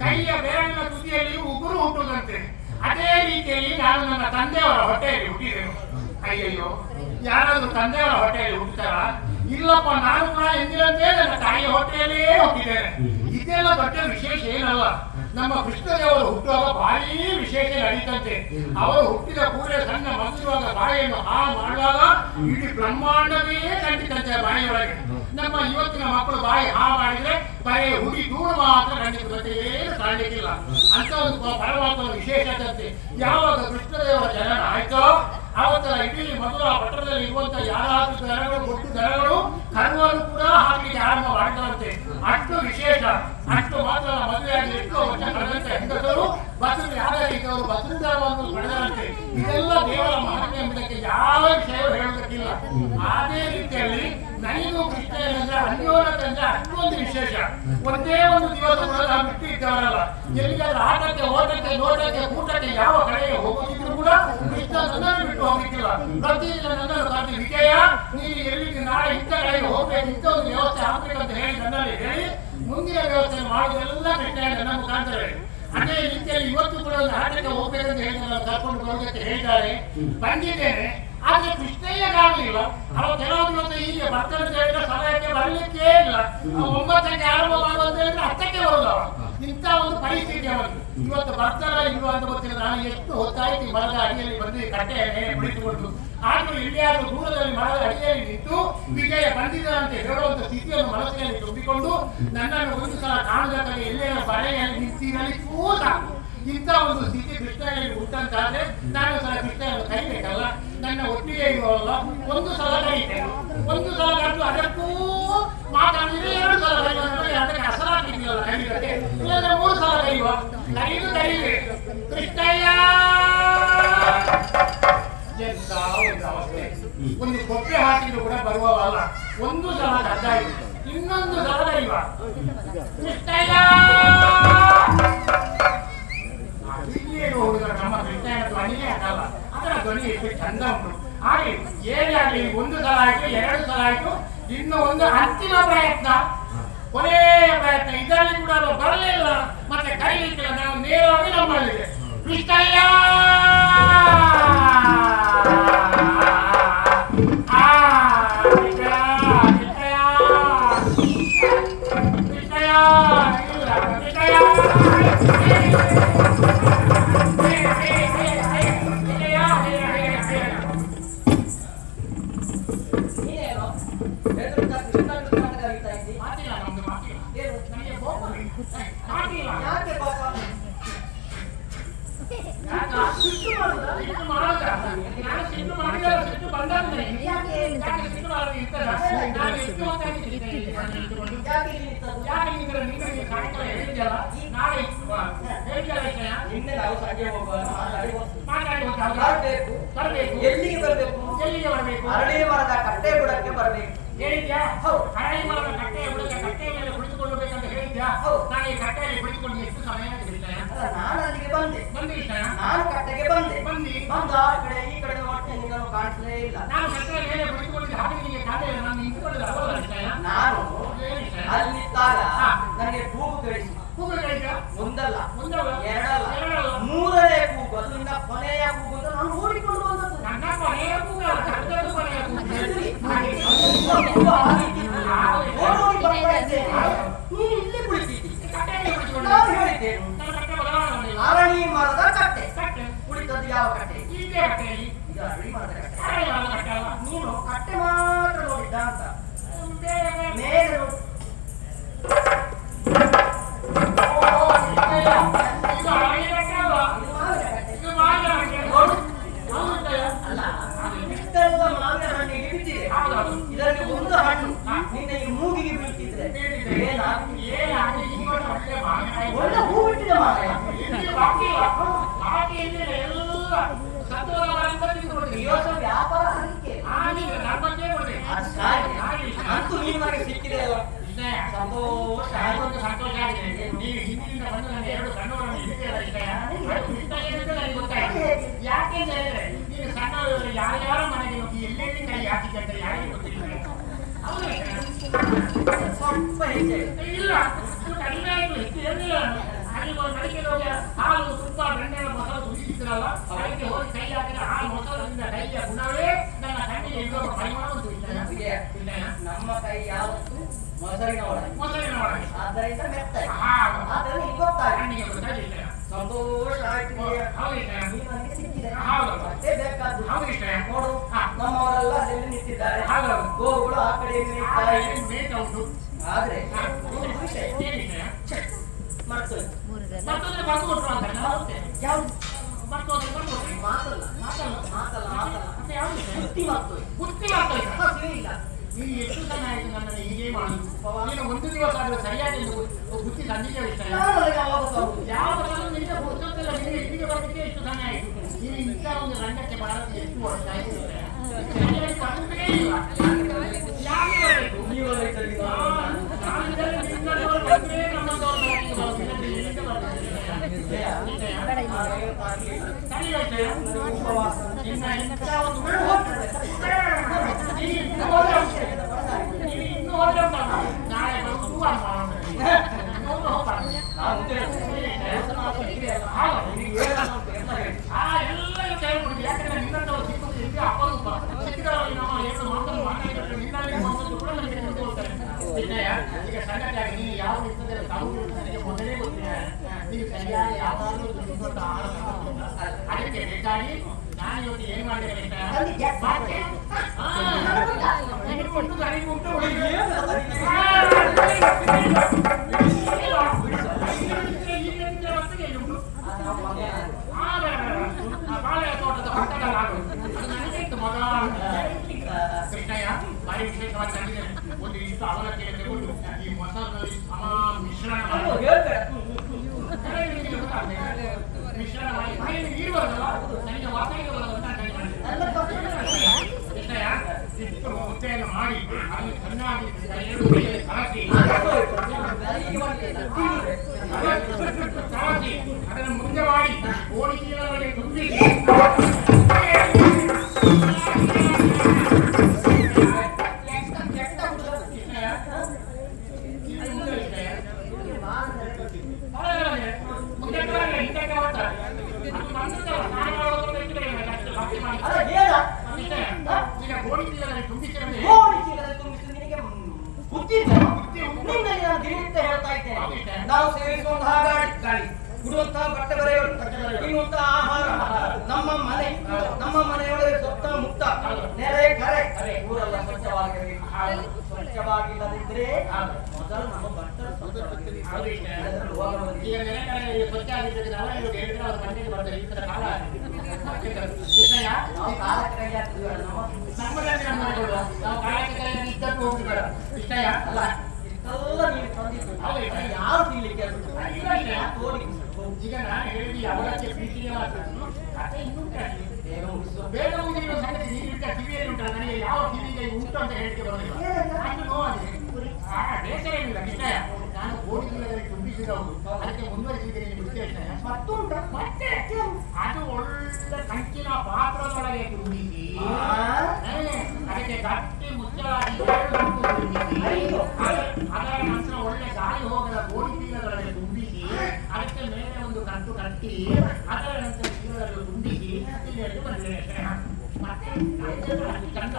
ಕೈಯ ಬೆರಳಿನ ತುದಿಯಲ್ಲಿ ಉಗುರು ಹುಟ್ಟುದಂತೆ. ಅದೇ ರೀತಿಯಲ್ಲಿ ನಾನು ನನ್ನ ತಂದೆಯವರ ಹೊಟ್ಟೆಯಲ್ಲಿ ಹುಟ್ಟಿದೆನು. ಅಯ್ಯಯ್ಯೋ, ಯಾರಾದ್ರೂ ತಂದೆಯವರ ಹೊಟ್ಟೆಯಲ್ಲಿ ಹುಟ್ಟುತ್ತಾರ? ಇಲ್ಲಪ್ಪ, ನಾನು ಕೂಡ ಎಂದಿನಂತೆ ನನ್ನ ತಾಯಿಯ ಹೊಟ್ಟೆಯಲ್ಲೇ ಹುಟ್ಟಿದ್ದೇನೆ. ಇದೆಲ್ಲ ದೊಡ್ಡ ವಿಶೇಷ ಏನಲ್ಲ. ನಮ್ಮ ಕೃಷ್ಣದೇವರು ಹುಟ್ಟುವಾಗ ಭಾರೀ ವಿಶೇಷ ನಡೀತಂತೆ. ಅವರು ಹುಟ್ಟಿದ ಕೂಡಲೇ ಸಣ್ಣ ಮಗುವಾಗ ಬಾಯಿಯನ್ನು ಮಾಡುವಾಗ ಇಡೀ ಬ್ರಹ್ಮಾಂಡವೇ ಕಂಡಿತಂತೆ ಬಾಯಿಯೊಳಗೆ. ನಮ್ಮ ಇವತ್ತಿನ ಮಕ್ಕಳು ಬಾಯಿ ಮಾಡಿದ್ರೆ ಬರೀ ಹುಡಿ ದೂರ ಮಾತ್ರ ಕಂಡಿತಂತೆ, ಏನು ಕಾಣಲಿಕ್ಕಿಲ್ಲ. ಅಂತ ಒಂದು ಪರಮಾತ್ಮನ ವಿಶೇಷತೆ. ಯಾವಾಗ ಕೃಷ್ಣದೇವರ ಜನನ ಆಯ್ತೋ ಆವತ್ತರ ಇಡೀ ಮಧುರಾ ಪಟ್ಟಣದಲ್ಲಿ ಇರುವಂತ ಯಾರಾದ್ರೂ ದನಗಳು, ಗೊತ್ತು ದನಗಳು ಕರುವನ್ನು ಕೂಡ ಹಾಕಲಿಕ್ಕೆ ಆರಂಭ ಮಾಡಿದರಂತೆ. ಅಷ್ಟು ವಿಶೇಷ. ಅಷ್ಟು ಮಾತ್ರ ಮದುವೆಯಾಗಿ ಎಷ್ಟೋ ವರ್ಷ ಕಳೆದಂತೆ ಹೆಂಗಸರು ಬಸರು ಯಾವ ರೀತಿಯವರು ಬಸರುದಾರವನ್ನು ಪಡೆದರಂತೆ. ಇದೆಲ್ಲ ದೇವರ ಮಹತ್ವ ಎಂಬುದಕ್ಕೆ ಯಾವ ವಿಷಯವೂ ಹೇಳುವುದಕ್ಕಿಲ್ಲ. ಅದೇ ರೀತಿಯಲ್ಲಿ ನನಗೂ ಕೃಷ್ಣನಿಂದ ಅನ್ಯೋನ್ಯತೆಯಿಂದ ಅಷ್ಟೊಂದು ವಿಶೇಷ. ಒಂದೇ ಒಂದು ದಿವಸ ಕೂಡ ನಾವು ಬಿಟ್ಟು ಇದ್ದವರಲ್ಲ. ಎಲ್ಲಿಗಾದ್ರೂ ಆಟಕ್ಕೆ, ಓಟಕ್ಕೆ, ನೋಟಕ್ಕೆ, ಕೂಟಕ್ಕೆ ಯಾವ ಕಡೆಗೆ ಹೋಗುತ್ತಿದ್ರು ಕೂಡ ಕೃಷ್ಣ ನನ್ನನ್ನು ಬಿಟ್ಟು ಹೋಗಲಿಕ್ಕಿಲ್ಲ. ಪ್ರತಿದಿನ ನನ್ನನ್ನು ಕರೆದು, ವಿಜಯ ನೀನು ಎಲ್ಲಿಗೆ ನಾಳೆ ಇಂಥ ಕಡೆಗೆ ಹೋಗ್ಬೇಕು, ಇಂಥ ಒಂದು ವ್ಯವಸ್ಥೆ ಆಗ್ಬೇಕಂತ ಹೇಳಿ ನನ್ನಲ್ಲಿ ಹೇಳಿ ಮುಂದಿನ ವ್ಯವಸ್ಥೆ ಮಾಡುವುದೆಲ್ಲ ಕೃಷ್ಣ ನನ್ನ ಮುಖಾಂತರ. ಅದೇ ರೀತಿಯಲ್ಲಿ ಇವತ್ತು ಕೂಡ ಒಂದು ಆಟಕ್ಕೆ ಹೋಗ್ಬೇಕಂತ ಹೇಳಿ ನಾನು ಕರ್ಕೊಂಡು ಹೋಗಕ್ಕೆ ಹೇಳಿದ್ದಾರೆ. ಬಂದಿದ್ದೇನೆ. ಆದ್ರೆ ಕೃಷ್ಣಯ್ಯಗಾಗಲಿಲ್ಲ. ಅವ ಕೆಲವು ದಿವಸ ಹೀಗೆ ಬರ್ತಾನೆ ಅಂತ ಹೇಳಿದ್ರೆ ಸಮಯಕ್ಕೆ ಬರಲಿಕ್ಕೇ ಇಲ್ಲ. 9ಕ್ಕೆ ಆರಂಭ ಮಾಡುವಂತ ಹೇಳಿದ್ರೆ 10ಕ್ಕೆ ಬರುದವ. ಇಂಥ ಒಂದು ಪರಿಸ್ಥಿತಿ ಅವನು. ಇವತ್ತು ಬರ್ತಾರ ಇಲ್ವಾ ಅಂತ ಗೊತ್ತಿಲ್ಲ. ನಾನು ಎಷ್ಟು ಹೊತ್ತಾಯ್ತು ಮರದ ಅಡಿಯಲ್ಲಿ ಬಂದು ಕಟ್ಟೆ ಕುಳಿತುಕೊಂಡು, ಆದ್ರೂ ಇಲ್ಲಿಯಾದ್ರೂ ದೂರದಲ್ಲಿ ಮರದ ಅಡಿಯಲ್ಲಿ ನಿಂತು ವಿಜಯ ಬಂದಿದ್ದಾರಂತೆ ಹೇಳುವಂತ ಸ್ಥಿತಿಯನ್ನು ಮನಸ್ಸಿನಲ್ಲಿ ತುಂಬಿಕೊಂಡು ನನ್ನನ್ನು ಒಂದು ಸಲ ಕಾಣುವುದಕ್ಕೆ ಎಲ್ಲೇ ಬರೆಯಲ್ಲಿ ನಿಂತಿರಲಿಕ್ಕೂ ಸಾಕು. ಇಂಥ ಒಂದು ಸ್ಥಿತಿ ಕೃಷ್ಣನಲ್ಲಿ ಉಂಟಂತಾದ್ರೆ ನಾನು ಸಲ ಕೃಷ್ಣನನ್ನು ಕರಿಬೇಕಲ್ಲ. ನನ್ನ ಒಟ್ಟಿಗೆ ಇರುವಲ್ಲ, ಒಂದು ಸಲ ಕರೀತೇನೆ. ಒಂದು ಸಲ ಕರೆದು ಅದಕ್ಕೂ ಮಾತಾಡಿದ್ರೆ 2 ಸಲ ಕರೆಯುವ, ಅದಕ್ಕೆ ಅಸಲಾಗಿದೆಯಲ್ಲ ಕರೀಲಿಕ್ಕೆ. ಇಲ್ಲಾಂದ್ರೆ 3 ಸಲ ಕರೆಯುವ. ಕರೀಬೇಕು. ಕೃಷ್ಣಯ್ಯ ಎಂತ ಒಂದು ಅವಸ್ಥೆ. ಒಂದು ಕೊಪ್ಪೆ ಹಾಕಿದ್ರು ಕೂಡ ಬರುವವಲ್ಲ. ಒಂದು ಸಲ ಕದ್ದಾಯಿತು, ಇನ್ನೊಂದು ಸಲ ಕರೆಯುವ. ಕೃಷ್ಣಯ್ಯ ಹುಡುಗರು ನಮ್ಮ ಕೃಷ್ಣನ ಧ್ವನಿಯೇ ಆಗಲ್ಲ. ಅದರ ಧ್ವನಿ ಎಷ್ಟು ಚಂದ ಉಂಟು. ಹಾಗೆ ಏನೇ ಆಗಲಿ, 1 ಸಲ ಆಯ್ತು, 2 ಸಲ ಆಯ್ತು, ಇನ್ನು ಒಂದು ಅಂತಿಮ ಪ್ರಯತ್ನ, ಕೊನೆಯ ಪ್ರಯತ್ನ. ಇದರಲ್ಲಿ ಕೂಡ ಬರಲಿಲ್ಲ, ಮತ್ತೆ ಕರೀಲಿಕ್ಕಿಲ್ಲ. ನಾವು ನೇರವಾಗಿ ನಮ್ಮಲ್ಲಿದೆ. ಕೃಷ್ಣಯ್ಯ ಕೃಷ್ಣಯ್ಯ ಹಾಕಿಲ್ಲ. ಯಾಕೆ ಪಾಪ ಯಾಕ ಸಿಟ್ಟು ಮಾಡುದ? ಸಿಟ್ಟು ಮಾಡುದ? ನಾನು ಸಿಟ್ಟು ಮಾಡಿಲ್ಲ, ಸಿಟ್ಟು ಬಂದಂತೆ. ಯಾಕೆ ಸಿಟ್ಟು ಮಾಡದೆ ಇರ್ತದ? ನಾನು ಎಷ್ಟು ಹೊತ್ತಾಗಿದ್ದೀನಿ ಇಟ್ಟುಕೊಂಡು. ಯಾಕೆ ನಿಂದ್ರೆ ನಿಂಗೆ ಸಾಯಂಕಾಲ ಹೇಳಿದ್ಯಲ್ಲ, ನಾಳೆ ಹೇಳಿದ್ಯಲ್ಲ ವಿಷಯ. ನಿನ್ನೆ ನಾವು ಸಂಜೆ ಹೋಗುವ ಮಾತಾಡಿ ಬರಬೇಕು. ಬರಬೇಕು. ಎಲ್ಲಿಗೆ ಬರಬೇಕು? ಎಲ್ಲಿಗೆ ಬರಬೇಕು? ಅರಳಿ ಮರದ ಕಟ್ಟೆ ಬುಡಕ್ಕೆ ಬರಬೇಕು. ಹೇಳಿದ್ಯಾ? ಹರಳಿ ಮರದ ಕಟ್ಟೆಯ ಬುಡಕ್ಕೆ ಕಟ್ಟೆಯ ಮೇಲೆ ಕುಳಿತುಕೊಳ್ಳಬೇಕಂತ ಹೇಳಿದ್ಯಾ? ನಾನು ಈ ಕಟ್ಟೆಯಲ್ಲಿ ಕುಳಿತುಕೊಂಡು ಎಷ್ಟು ಸಮಯ ಆಗಿದೆ ವಿಷಯ? ನಾನು ಅಲ್ಲಿಗೆ ಬಂದೆ. ಬಂದು ವಿಷಯ? ನಾನು ಕಟ್ಟೆಗೆ ಬಂದೆ. ಬಂದ ಆ ಕಡೆ ಈ ಕಡೆ ನೋಡ್ತೇನೆ, ನಿನ್ನನ್ನು ಕಾಣಿಸಲೇ ಇಲ್ಲ. ನಾನು ಕಟ್ಟೆಯ ಮೇಲೆ ಕುಳಿತುಕೊಂಡಿದ್ದೆ, ಹಾಗೆ ನಿಮಗೆ ಕಾಲೇ ನಾನು ನಿಂತುಕೊಂಡಿದ್ದೆ ಅವಲ್ಲ ವಿಷಯ? ನಾನು ಅಲ್ಲಿದ್ದಾಗ ನನಗೆ ಕೂಗು ಕೇಳಿಸಿ. ಕೂಗು ಕೇಳಿದ? ಒಂದಲ್ಲ, ಎರಡಲ್ಲ, ಮೂರನೇ ಕೂಗು. ಅದು ನಿನ್ನ ಕೊನೆಯ ಕೂಗು ಅಂತ ನಾನು ಓಡಿಕೊಂಡು ಬಂದದ್ದು. ನನ್ನ ಕೊನೆಯ ಕೂಗು ಅಲ್ಲ, ಕಟ್ಟೆಯ ಕೊನೆಯ ಕೂಗು. ಓಡೋಡಿ ಬರ್ತಾ ಇದ್ದೇನೆ, ನೀನು ಇಲ್ಲಿ ಕುಳಿತಿದ್ದಿ. ಕಟ್ಟೆಯಲ್ಲಿ ಕುಳಿತುಕೊಂಡು ನಾನು ಹೇಳಿದ್ದೇನೆ ನನ್ನ ಕಟ್ಟೆ ಬದಲಾವಣೆ ಅರಳಿ ಮರದ ಕಟ್ಟೆ. ಕಟ್ಟೆ ಕುಳಿತದ್ದು ಯಾವ ಕಟ್ಟೆ? ಇದೇ ಕಟ್ಟೆಯಲ್ಲಿ ಇದು ಅರಳಿ ಮರದ ಕಟ್ಟೆ. ಹರಳಿ ಮರದ ಕಟ್ಟೆ ಅಲ್ಲ. ನೀನು ಕಟ್ಟೆ ಮಾತ್ರ ನೋಡಿದ್ದ ಅಂತ ಬೇರೆ ಮೇಲೆ ನೋಡು. ಇದು ಹರಳಿ ಕಟ್ಟೆ ಅಲ್ಲ, ಇದು ಮಾವಿನ ಕಟ್ಟೆ. ಇದು ಮಾವಿನ ಕಟ್ಟೆ. ನೋಡು. ಹೌದಾ? ಅಲ್ಲ, ಇಷ್ಟೆಲ್ಲ ಮಾವಿನ ಹಣ್ಣಿಗೆ ಬಿದ್ದಿದೆ. ಹೌದೌದು. ಇದರಲ್ಲಿ ಒಂದು ಹಣ್ಣು ನಿನ್ನ ಈ ಮೂಗಿಗೆ ಬೀಳ್ತಿದ್ರೆ ಏನಾಗಿ ಇನ್ನೊಂದು ಒಳ್ಳೆ ಮಾವಿನಕಾಯಿ ಒಳ್ಳೆ ಹೂ ಬಿಟ್ಟಿದೆ ಮಾರಾಯ. ಇಲ್ಲಿ ಬಾಕಿ ಇಲ್ಲ. ಬಾಕಿ ಇಲ್ಲಿದೆ, ಎಲ್ಲ ಸತ್ತೋದವರಿಂದ ತಿಂದುಕೊಡ್ತೀನಿ. ಇವತ್ತು ವ್ಯಾಪಾರ ಹಂಗೆ. ಆಗಿದೆ, ನನ್ನ ಬಗ್ಗೆ ಕೊಡ್ತೀನಿ. ಅದು ಸಾರಿ. ಅಂತೂ ನೀನು ನನಗೆ ಸಿಕ್ಕಿದೆ ಅಲ್ಲ, ಇಷ್ಟೇ. ಸಂತೋಷ ನನಗೊಂದು ಸಂತೋಷ ಆಗಿದೆ. ನೀವು ಹಿಂದಿನಿಂದ ಬಂದು ನನ್ನ ಎರಡು ಕಣ್ಣುಗಳನ್ನು ಹಿಡಿದಿಲ್ಲ ಇಷ್ಟೇ. ಅದು ಇಷ್ಟ ಏನಿದೆ ನನಗೆ ಗೊತ್ತಾಯ್ತು. ಯಾಕೆ ಅಂತ ಹೇಳಿದ್ರೆ ನೀನು ಸಣ್ಣವರು ಯಾರ್ಯಾರ ಮನೆಗೆ ಹೋಗಿ ಎಲ್ಲೆಲ್ಲಿ ಕೈ ಹಾಕಿದ್ದಂತ ಯಾರಿಗೆ ಗೊತ್ತಿಲ್ಲ. ಹೌದು ಸ್ವಲ್ಪ ಹೆಚ್ಚೆ. ಇಲ್ಲ, ಇದು ಕಡಿಮೆ ಆಯ್ತು, ಹೆಚ್ಚು ಏನಿಲ್ಲ. ಅಲ್ಲಿ ಮಡಿಕೆ ಹೋಗಿ ಹಾಲು ತುಪ್ಪ ಬೆಣ್ಣೆ ಮೊಸರು ತುಳಿಸಿದ್ರಲ್ಲ, ಅದಕ್ಕೆ ಹೋಗಿ ಕೈ ಹಾಕಿದ್ರೆ ಆ ಮೊಸರಿನಿಂದ ಕೈಯ ಗುಣವೇ ನನ್ನ ಕಣ್ಣಿಗೆ ಇರುವ ಪರಿಮಾಣ ಉಂಟು. ನಮ್ಮ ಕೈ ಯಾವತ್ತು ಮೊಸರಿನ ಒಳಗೆ, ಮೊಸರಿನ ಒಳಗೆ, ಆದ್ದರಿಂದ ಮೆತ್ತ. ಹಾ, ಆದರೆ ನಿನಗೆ ಗೊತ್ತಾಗ ಕಣ್ಣಿಗೆ ಗೊತ್ತಾಗಿಲ್ಲ. ಸಂತೋಷ ಆಯ್ತು. ಹೌದು ಇಷ್ಟ. ನೀನು ನನಗೆ ಸಿಕ್ಕಿದೆ. ಹೌದು. ಅಷ್ಟೇ ಬೇಕಾದ್ದು. ಹೌದು ಇಷ್ಟ. ನೋಡು, ನಮ್ಮವರೆಲ್ಲ ಅಲ್ಲಿ ನಿಂತಿದ್ದಾರೆ. ಹೌದು. ಗೋವುಗಳು ಆ ಕಡೆ ನಿಂತಿದ್ದಾರೆ. ಬೇಕ ಉಂಟು. ಆದ್ರೆ ಒಂದು ವಿಷಯ ಏನು ವಿಷಯ? ಮಾಡ್ತೇವೆ. ಮತ್ತೊಂದು ಬರ್ದು ಕೊಟ್ರು ಅಂತ ಬರುತ್ತೆ. ಯಾವುದು? ಬರ್ದು ಹೋದ್ರೆ ಬರ್ದು ಕೊಟ್ರಿ. ಮಾತಲ್ಲ ಮಾತಲ್ಲ. ಮಾತಲ್ಲ ಮಾತಲ್ಲ ಮತ್ತೆ ಯಾವುದು ವಿಷಯ? ಬುದ್ಧಿ ಮಾತು. ಬುದ್ಧಿ ಮಾತಾಡ. ಹಸಿವೆ ಇಲ್ಲ. ನೀನು ಎಷ್ಟು ಸಮಯ ಆಯಿತು ನನ್ನನ್ನು ಹೀಗೆ ಮಾಡುದು? ನೀನು ಒಂದು ದಿವಸ ಆದರೂ ಸರಿಯಾಗಿ ಬುದ್ಧಿ ತಂದಿದ್ದೆ ವಿಷಯ. ನಾನು ಅದಕ್ಕೆ ಯಾವಾಗ ಸಾಕು? ಯಾವ ನಿನಗೆ ಗೊತ್ತಿಲ್ಲ, ನಿನಗೆ ಇಲ್ಲಿಗೆ ಬರಲಿಕ್ಕೆ ಎಷ್ಟು ಸಮಯ ಆಯಿತು? ನೀನು ಇಂಥ ಒಂದು ರಂಗಕ್ಕೆ ಬರಲಿಕ್ಕೆ ಎಷ್ಟು ವರ್ಷ ಆಯಿತು? ಸರಿಯಾಗಿ ಬಂದೇ ಇಲ್ಲ. ಯಾಕೆ ಬರಬೇಕು? ನೀವು ರೈತರಿಗೆ ನಾನು ಇದರಲ್ಲಿ ನಿನ್ನವರು ಬಂದ್ರೆ ನಮ್ಮದವರು ಬರಲಿಕ್ಕೆ ಬರುವುದಿಲ್ಲ. ಇಲ್ಲಿಗೆ ಬರಲಿಕ್ಕೆ ಸರಿ ವಿಷಯ. ಉಪವಾಸ ಇನ್ನ ಇಂಥ ಒಂದು ಹೋಗ್ತದೆ. ನೀನು ಇನ್ನೂ ಹೋದ್ರೆ ಉಂಟಲ್ಲ, ನಾಳೆ ಬರುವುದು ಇನ್ನೊಂದು ಹೋಗ್ಬಾರ್ದು. ನಾವು ದೇವಸ್ಥಾನ ಹಾಗೆ ನಿನಗೆ ಏನಾದ್ರು ಎಲ್ಲ ಹೇಳಿ. ಎಲ್ಲ ಕೇಳ್ಬಿಡುದು. ಯಾಕಂದ್ರೆ ನಿನ್ನಂತವರು ಸಿಕ್ಕುದು ಇಲ್ಲಿ ಅಪರೂಪ. ಸಿಕ್ಕಿದವರಲ್ಲಿ ನಮ್ಮ ಎರಡು ಮಕ್ಕಳು ಮಾತಾಡಿಬಿಟ್ಟು ನಿನ್ನಲ್ಲಿ ಮಕ್ಕಳು ಕೂಡ ನನಗೆ ತಿಳ್ಕೊಳ್ತಾರೆ. ವಿನಯ, ಈಗ ಸಂಗತಿಯಾಗಿ ನೀನು ಯಾವ ಇರ್ತದೆ ತಾವು ನನಗೆ ಮೊದಲೇ ಗೊತ್ತಿಲ್ಲ. ನೀವು ಸರಿಯಾಗಿ ಯಾವಾಗಲೂ ತಿಳ್ಕೊಂಡ ಆಹಾರ ಅದಕ್ಕೆ ಬೇಕಾಗಿ ನಾನು ಇವತ್ತು ಏನು ಮಾಡಿದ್ದೇನೆ ಉಂಟು ನನಗೆ ಉಂಟು ಬಾಳೆಯ ತೋಟದ ಪಕ್ಕದಲ್ಲಿ ಆಗೋದು ಅದು ನನಗೆ ಇತ್ತು ಮಗ. ಕೃಷ್ಣಯ್ಯ ಭಾರಿ ವಿಶೇಷವಾಗಿ ತಂದಿದ್ದೇನೆ. ಒಂದು ಇಷ್ಟು ಅವಲಕ್ಕಿಯನ್ನು ತಗೊಂಡು ಈ ಮೊಸರಿನಲ್ಲಿ ಸಮ ಮಿಶ್ರಣ ಮಾಡಿ ಮಿಶ್ರಣ ಮಾಡಿ ನೀರು ಬರೋದಲ್ಲ, ನನಗೆ ವಾಸನೆಗೆ ಬರೋದು ಅಂತ ಕೃಷ್ಣಯ್ಯ ಇಷ್ಟು ಮುದ್ದೆಯನ್ನು ಮಾಡಿ ಅದನ್ನು ಚೆನ್ನಾಗಿ ಎರಡು ಕೈಯಲ್ಲಿ ಕಲಸಿ ಅದನ್ನು ಮುಂದೆ ಮಾಡಿ ಕೋಳಿ ಚೀಲಗಳಿಗೆ ತುಂಬಿಸಿ ನಾವು ಸೇವಿಸುವಂತಹ ಗಾಳಿ, ಉಡುವಂತಹ ಬಟ್ಟೆ ಬರೆಗಳು, ತಿನ್ನುವಂತಹ ಆಹಾರ, ನಮ್ಮ ಮನೆಯೊಳಗೆ ಸುತ್ತ ಮುಕ್ತ ನೆರೆ ಕರೆ ಊರೆಲ್ಲ ಸ್ವಚ್ಛವಾಗಿರಬೇಕು. ಸ್ವಚ್ಛವಾಗಿಲ್ಲದಿದ್ರೆ ಮೊದಲು ನಮ್ಮ ಬಟ್ಟೆ ಹೌದು ಇಷ್ಟ. ಅದರಲ್ಲಿ ಹೋಗ ಬಂದಿ. ಈಗ ನೆರೆ ಕಡೆ ಈಗ ಸ್ವಚ್ಛ ಆಗಿರ್ತದೆ, ಅಲ್ಲ ಇವ್ರು ಹೇಳಿದ್ರೆ ಅವ್ರ ಮನೆಗೆ ಬರ್ತಾರೆ. ಈ ಥರ ಕಾಲ ಕೃಷ್ಣಯ್ಯ, ನಾವು ಕಾಲಕ್ಕೆ ಕೈ ಹಾಕ್ತೀವಿ ಅಲ್ಲ ನಾವು. ನಮ್ಮದಾಗಿ ನಮ್ಮ ಮನೆಗಳು ನಾವು ಕಾಲಕ್ಕೆ ಕೈಯಲ್ಲಿ ಇದ್ದದ್ದು ಹೋಗ್ಬೇಡ ಕೃಷ್ಣಯ್ಯ. ಅಲ್ಲ ಇಷ್ಟೆಲ್ಲ ನೀವು ತಂದಿದ್ದು ಹೌದು ಇಷ್ಟ. ಯಾರು ತಿನ್ಲಿಕ್ಕೆ ಅದು? ಇಲ್ಲ ಇಷ್ಟ. ತೋಡಿ ಈಗ ನಾನು ಹೇಳಿದ ಅವಳಕ್ಕೆ ಪ್ರೀತಿಗೆ ಮಾತ್ರ ಕಥೆ ಇನ್ನೂ ಬೇಗ ಮುಗಿಸು. ಬೇಗ ಮುಗಿದಿರೋ ಸಂಗತಿ ನೀರಿಟ್ಟ ಕಿವಿಯಲ್ಲಿ ಉಂಟಲ್ಲ, ನನಗೆ ಯಾವ ಕಿವಿಗೆ ಉಂಟು ಅಂತ ಹೇಳಿಕೆ ಬರೋದಿಲ್ಲ. ಅದು ನೋವಾಗಿದೆ. ಬೇಸರ ಏನಿಲ್ಲ ಕೃಷ್ಣಯ್ಯ, ನಾನು ಕೋಡಿಗಳಲ್ಲಿ ತುಂಬಿಸಿದವರು ಅದಕ್ಕೆ ಮುಂದುವರಿಸಿದ್ರೆ ನಿಮಗೆ ಗೊತ್ತೇ ಮತ್ತುಂಟ ಮತ್ತೆ ಅದು ಒಳ್ಳೆ ಕಂಚಿನ ಪಾತ್ರದೊಳಗೆ ತುಂಬಿಸಿ ಅದಕ್ಕೆ ಗಟ್ಟಿ ಮುಚ್ಚಲಾಗಿ ತುಂಬಿಸಿ ಅದರ ನಂತರ ಒಳ್ಳೆ ಗಾಳಿ ಹೋಗದ ಗೋಡಿ ಬೀಲದೊಳಗೆ ತುಂಬಿಸಿ ಅದಕ್ಕೆ ಮೇಲೆ ಒಂದು ಕಂಟು ಕಟ್ಟಿ ಅದರ ನಂತರ ಬೀಲದಲ್ಲಿ ತುಂಬಿಸಿ ಇಲ್ಲಿ ಬಂದಿದೆ ಮತ್ತೆ ಚಂದ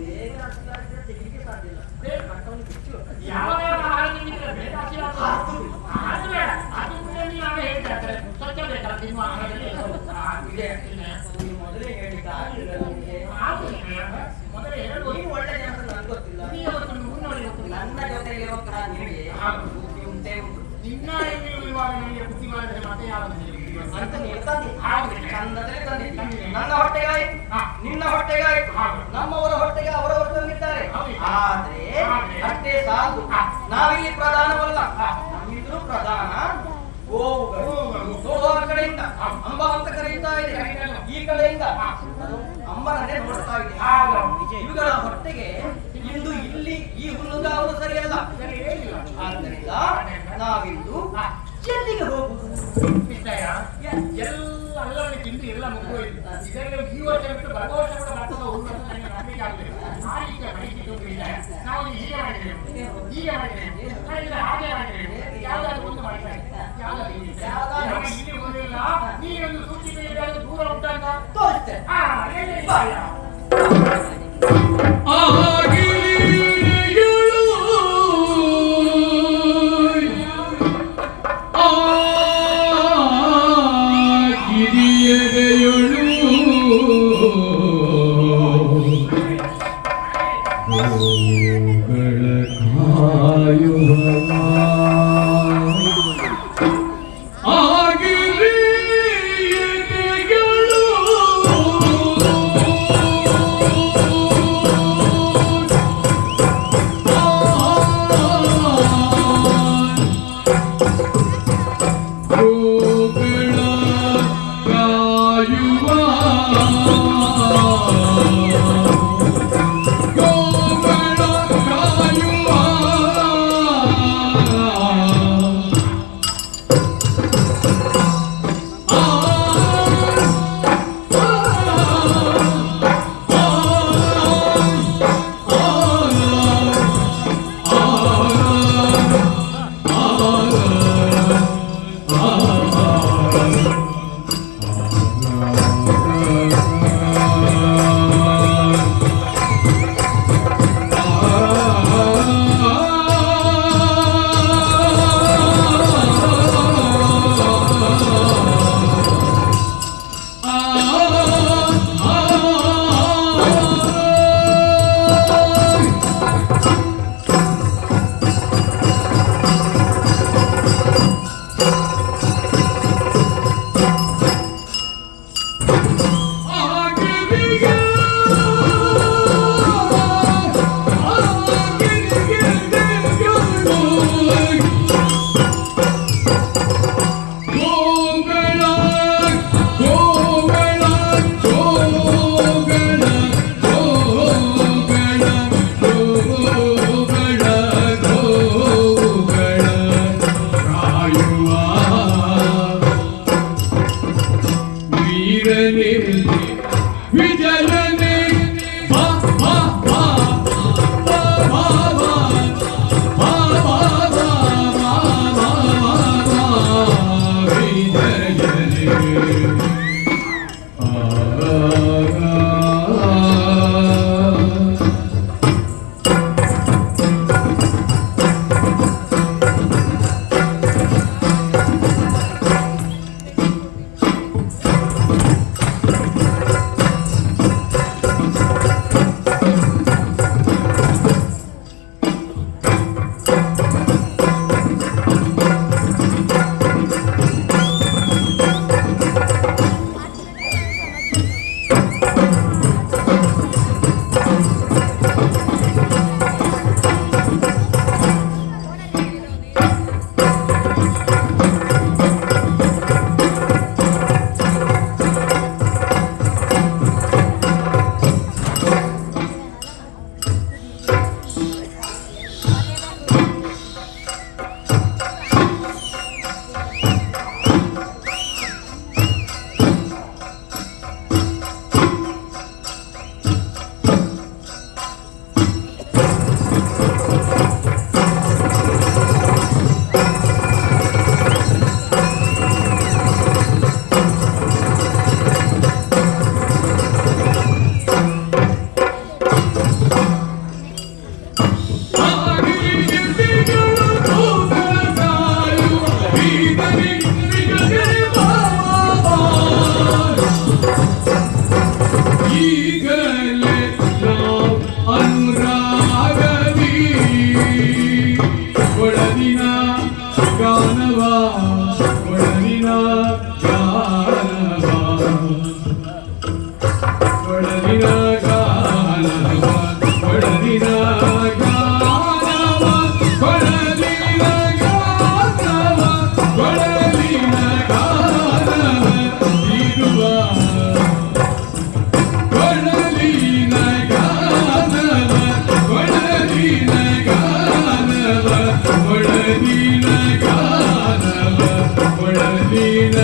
ಬೇಗ ಅಷ್ಟಾದ್ರೆ ತೆಗಿಲಿಕ್ಕೆ ಸಾಧ್ಯ ಇಲ್ಲ. ಬೇಗ ಕಟ್ಟವನ್ನು ಬಿಚ್ಚು. ಯಾವ ಆಹಾರ ತಿಂದಿದ್ರೆ ಬೇಡ ಅದು ಬೇಡ. ಅದು ನೀವು ನಾವೇ ಹೇಳ್ತಾರೆ ಸ್ವಚ್ಛ ಬೇಕಲ್ಲ ತಿನ್ನುವ ಆಹಾರದಲ್ಲಿ ಇದೆ. ನೀವು ಮೊದಲೇ ಹೇಳಿದ್ದ ಆಗಿಲ್ಲ ನಮಗೆ. ಮೊದಲೇ ಹೇಳುವುದು ನೀವು ಒಳ್ಳೆ ಜನ ಅಂತ ನನಗೆ ಗೊತ್ತಿಲ್ಲ. ನೀವೇ ಗೊತ್ತುಂಟು, ಮುನ್ನೋಡಿ ಗೊತ್ತಿಲ್ಲ. ನನ್ನ ಜೊತೆಗೆ ಹೋಗ್ತಾ ನಿಮಗೆ ಬುದ್ಧಿ ಉಂಟೇ ಉಂಟು ನಿನ್ನ ಇರುವಾಗ ನನಗೆ ಬುದ್ಧಿ ಮಾಡಿದ್ರೆ ಮತ್ತೆ ಯಾವುದು ಅಂತ ನೀವು ತಂದಿ. ಹೌದು. ಚಂದದಲ್ಲಿ ತಂದಿದ್ದಿ. ನನ್ನ ಹೊಟ್ಟೆಗಾಯ್ತು, ನಿನ್ನ ಹೊಟ್ಟೆಗಾಯ್ತು, ನಮ್ಮವರ ಹೊಟ್ಟೆಗೆ ಅವರವರು ತಂದಿದ್ದಾರೆ. ಆದ್ರೆ ಅಷ್ಟೇ ಸಾಕು. ನಾವಿಲ್ಲಿ ಪ್ರಧಾನವಲ್ಲ, ನಮ್ಮಿದ್ರು ಪ್ರಧಾನ ಗೋವುಗಳು. ನೋಡುವ ಕಡೆಯಿಂದ ಅಂಬ ಅಂತ ಕರೀತಾ ಇದೆ, ಈ ಕಡೆಯಿಂದ ಅಮ್ಮನನ್ನೇ ನೋಡ್ತಾ ಇದೆ. ಇವುಗಳ ಹೊಟ್ಟೆಗೆ ಇಂದು ಇಲ್ಲಿ ಈ ಹುಲ್ಲುಗಾವಲು ಸರಿಯಲ್ಲ. ಆದ್ದರಿಂದ ನಾವಿಂದು ಎಲ್ಲಿಗೆ ಹೋಗುವುದು? ಕೃಷ್ಣಯ್ಯ, ಎಲ್ಲ ಅಲ್ಲಲ್ಲಿ ತಿಂದು ಎಲ್ಲ ಮುಗಿದೋಯ್ತು. ಇದರಲ್ಲಿ ಈ ವರ್ಷ ಬಿಟ್ಟು ಬರುವ ವರ್ಷ ಕೂಡ ಬರ್ತದ ಒಂದು ವರ್ಷ ನನಗೆ ನಂಬಿಕೆ ಆಗಲಿಲ್ಲ. ಆ ರೀತಿಯ ಪರಿಸ್ಥಿತಿ ಉಂಟು ಕೃಷ್ಣಯ್ಯ. ನಾವು ಹೀಗೆ ಮಾಡಿದ್ದೇವೆ, ಹೀಗೆ ಮಾಡಿದ್ದೇವೆ, ಮಾಡಿದ್ರೆ ಹಾಗೆ ಮಾಡಿದ್ದೇವೆ, ಯಾವುದಾದ್ರು ಒಂದು ಮಾಡಿದ್ದೇವೆ. ಯಾವುದಾದ್ರು ಇಲ್ಲಿ ಹೋಗಿಲ್ಲ. ನೀನೊಂದು ಸೂಚನೆ ಏನಾದರೂ ದೂರ ಉಂಟಂತ ತೋರಿಸ್ತೇನೆ. Baba ಗಾನವ ಕೊಳಲಿನ ಗಾನವ ಕೊಳಲಿನ ಗಾನವ ಕೊಳಲಿನ ಗಾನವ ಕೊಳಲಿನ ಗಾನವ ಕೊಳಲಿನ ಗಾನವ ಇರುವ ಕೊಳಲಿನ ಗಾನವ ಕೊಳಲಿನ ಗಾನವ ಕೊಳಲಿನ ಗಾನವ ಕೊಳಲಿನ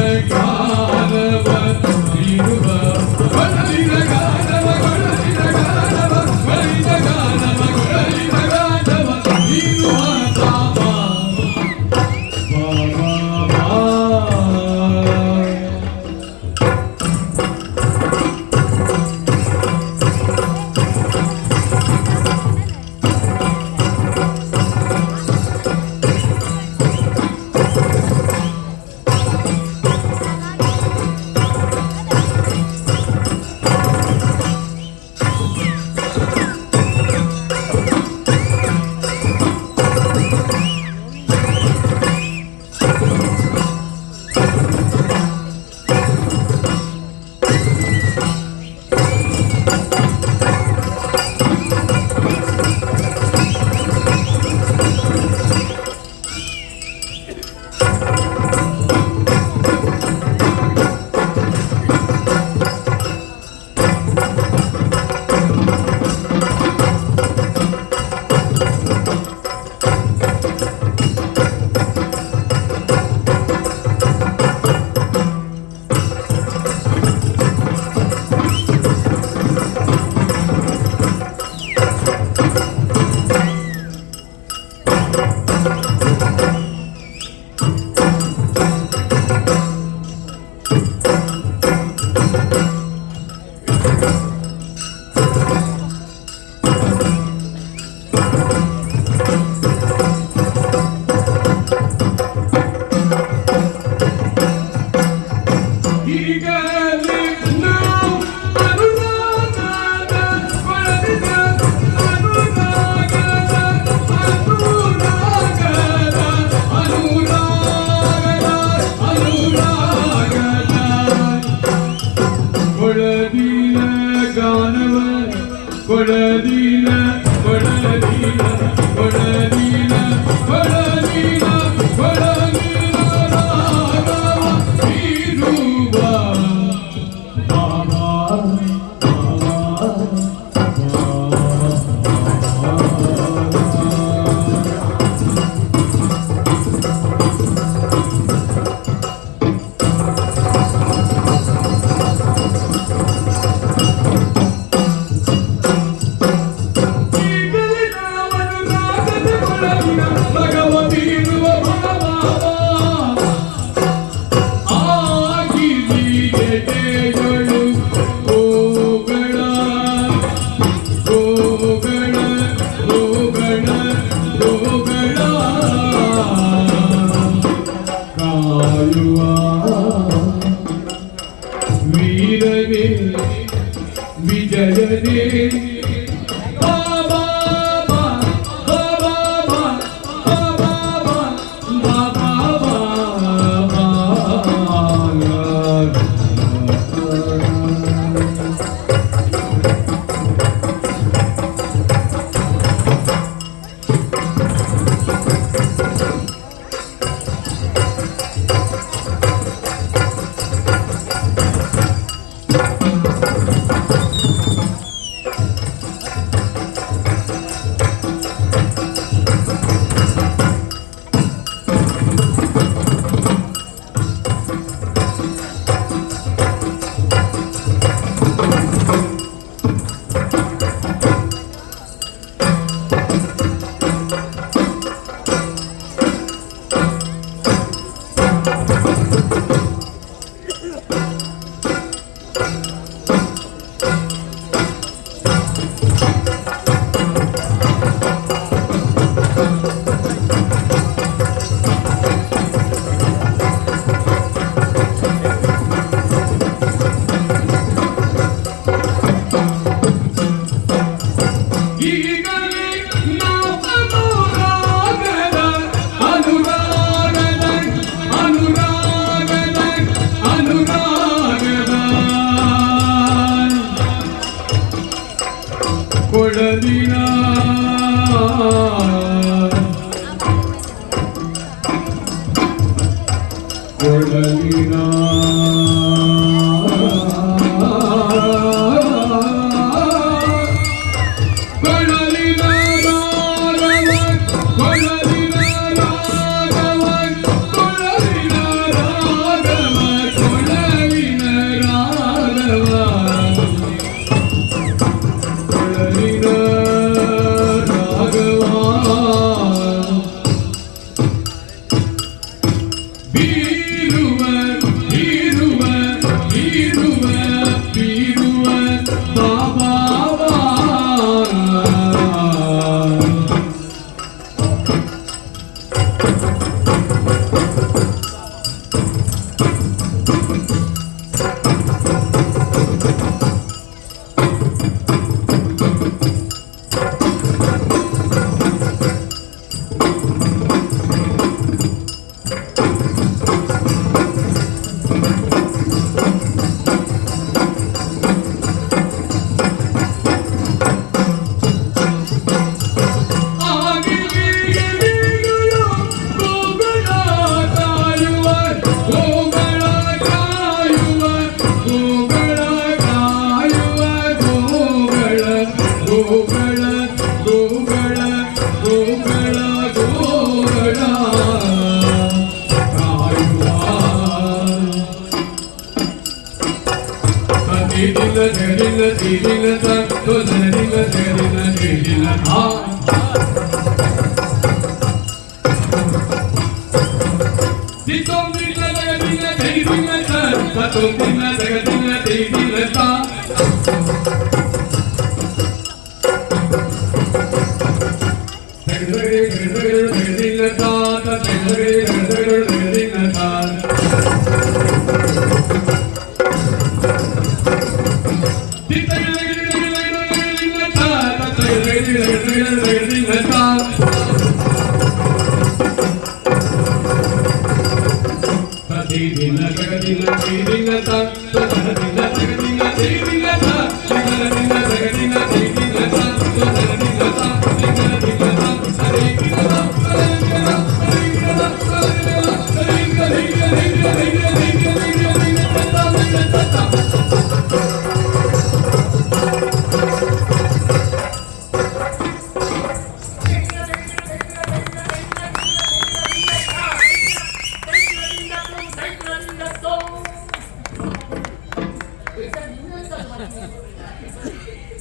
ಕೊಡಲಿನ ಕೊಡಲಿನ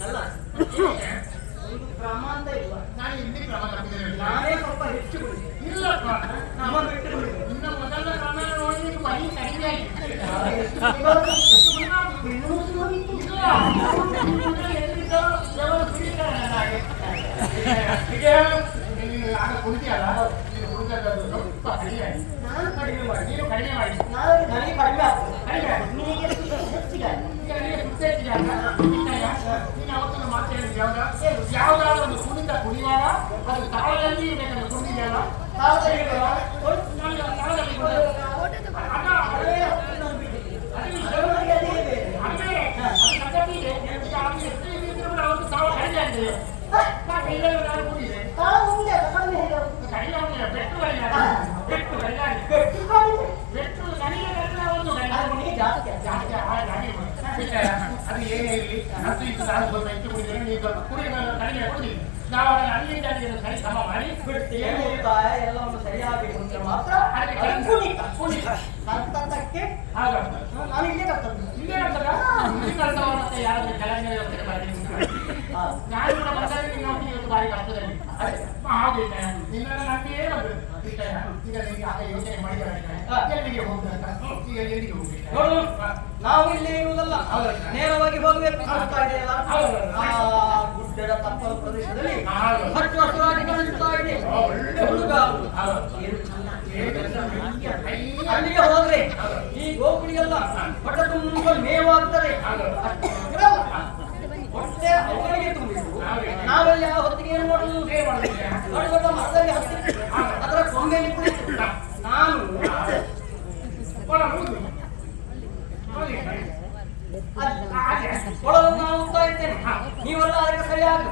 ಅಲ್ಲ ಒಂದು ಪ್ರಮಾಣ ಇಲ್ಲ. ನಾನು ಹಿಂದೆ ಕ್ರಮ ತಪ್ಪಿದ್ದೇನೆ. ನಾನೇ ಸ್ವಲ್ಪ ಹೆಚ್ಚು ಕುಡಿದೆ. ಇಲ್ಲಪ್ಪ, ನಮ್ಮ ಬಿಟ್ಟು ಕುಡಿದೆ. ಇನ್ನ ಮೊದಲ ಕ್ರಮ ನೋಡಿ ಬರೀ ಕಡಿಮೆ ಆಯ್ತು. ಇಲ್ಲ. ದೇವರು ಕುಡಿತಾರೆ ನನಗೆ. ಈಗ ನೀನು ಆಗ ಕುಡಿತೀಯಲ್ಲ, ನೀನು ಕುಡಿದದ್ದು ಸ್ವಲ್ಪ ಕಡಿಮೆ ಆಯ್ತು. ನಾನು ಕಡಿಮೆ ಮಾಡಿ, ನೀನು ಕಡಿಮೆ ಮಾಡಿ. ನನಗೆ ಕಡಿಮೆ ಆಗ್ತದೆ. ಕಡಿಮೆ ನಿನಗೆ ಹೆಚ್ಚಿಗೆ ಆಯ್ತು. ಈಗ ನಿನಗೆ ಸುತ್ತೇತಿಗೆ ಅಲ್ಲ, ನೀನು ಅವತ್ತೊಂದು ಮಾತು ಹೇಳಿದ್ದೆ ಯಾವ್ದ? ಯಾವ್ದಾದ್ರು ಒಂದು ಕುಡಿತ ಕುಡಿಯುವಾಗ ಅದು ತಾಳದಲ್ಲಿ ಇರಬೇಕಂತ ಕುಡಿದೆಯಲ್ಲ, ತಾಳದಲ್ಲಿ ಇಡುವ? ನನಗೆ ತಾಳದಲ್ಲಿ ಕುಡಿದ ಅದ ಅದೇ ನಾನು ಬಿಟ್ಟಿದ್ದೆ. ಅದು ಬೆಳವಣಿಗೆ ಅದೇ ಬೇರೆ. ಆಮೇಲೆ ಅದು ಪದ್ಧತಿ ಇದೆ. ಈಗ ಅದು ಎಷ್ಟು ಇದ್ರೂ ಕೂಡ ಅವತ್ತು ತಾಳ ಕಡಿಮೆ ಆಗ್ತದೆ. ಮತ್ತೆ ಎಲ್ಲರೂ ನಾನು ಕುಡಿದೆ ತಾಳ ಮುಂದೆ ಕಡಿಮೆ ಹೇಗೆ ಆಗುತ್ತೆ? ಕಡಿಮೆ ಆಗಿಲ್ಲ, ಬೆಟ್ಟು ಕಡಿಮೆ ಬೆಟ್ಟು ಕಡಿಮೆ ಆಗಿದೆ. ಬೆಟ್ಟು ಕಡಿಮೆ. ಬೆಟ್ಟು ನನಗೆ ಕಡಿಮೆ ಒಂದು ಅದು ನಿನಗೆ ಜಾಸ್ತಿ ಆಯ್ತು. ಜಾಸ್ತಿ ಹಾಗೆ ಅದು ಏನೇ ಇರಲಿ, ಅದು ಇದು ನಾನು ಸ್ವಲ್ಪ ಹೆಚ್ಚು ಕುಡಿದ್ರೆ ನೀವು ಸ್ವಲ್ಪ ಕುಡಿಯೋದನ್ನು ಕಡಿಮೆ ಕುಡಿ. ನಾವು ಅದನ್ನು ಅಲ್ಲಿಂದ ಅಲ್ಲಿಗೆ ಸರಿ ಸಮ ಮಾಡಿ ಬಿಡ್ತೀವಿ. ಉಳಿತಾಯ ಎಲ್ಲ ಒಂದು ಸರಿಯಾಗಬೇಕು ಅಂತ ಮಾತ್ರ ಅದಕ್ಕೆ ಕುಣಿತ. ಕುಣಿತ ಕರ್ತಕ್ಕೆ ಹಾಗಾಗ್ತದೆ. ನಾನು ಇಲ್ಲೇ ಕರ್ತದ್ದು. ಇಲ್ಲೇ ಆಗ್ತದ ಇಲ್ಲಿ ಕಳ್ಸವ ಮತ್ತೆ ಯಾರಾದ್ರೂ ಕೆಳಗೆ ಯೋಚನೆ ಮಾಡಿ ನಾನು ಕೂಡ ಬಂದಾಗ ನಿನ್ನ ಒಟ್ಟಿಗೆ ಇವತ್ತು ಬಾರಿ ಕಷ್ಟದಲ್ಲಿ ಹಾಗೆ ನಿನ್ನ ನಂಬಿಯೇ ಬಂದರು. ಈಗ ನಿಮಗೆ ಆಗ ಯೋಚನೆ ಮಾಡಿದ್ದಾರೆ ಎಲ್ಲಿಗೆ ಹೋಗ್ತಾರೆ, ಈಗ ಎಲ್ಲಿಗೆ ಹೋಗ್ಬೇಕು ನೋಡು, ನಾವು ಇಲ್ಲಿ ಇರುವುದಲ್ಲ, ನೇರವಾಗಿ ಹೋಗಬೇಕು ಕಾಣಿಸ್ತಾ ಇದೆಯಲ್ಲ. ಆ ಗುಡ್ಡದ ತಪ್ಪಲ ಪ್ರದೇಶದಲ್ಲಿ ಹತ್ತು ವರ್ಷವಾಗಿ ಕಾಣಿಸ್ತಾ ಇದೆ. ಹುಡುಗ ಏನು ಚಂದ. ಅಲ್ಲಿಗೆ ಹೋದ್ರೆ ಈ ಗೋಕುಳಿಗೆಲ್ಲ ಹೊಟ್ಟೆ ತುಂಬ ಮೇವಾಗ್ತದೆ. ಹೊಟ್ಟೆ ಅವರಿಗೆ ತುಂಬಿದ್ದು ನಾವೆಲ್ಲಿ ಆ ಹೊತ್ತಿಗೆ ಏನು ಮಾಡುದು? ದೊಡ್ಡ ದೊಡ್ಡ ಮರದಲ್ಲಿ ಹತ್ತಿ ಅದರ ಕೊಂಬೆಯಲ್ಲಿ ಕುಳಿತು ನಾನು ಕೊಳವನ್ನು ಹೋಗ್ತಾ ಇದ್ದೇನೆ. ನೀವೆಲ್ಲ ಅದಕ್ಕೆ ಸರಿಯಾಗಿ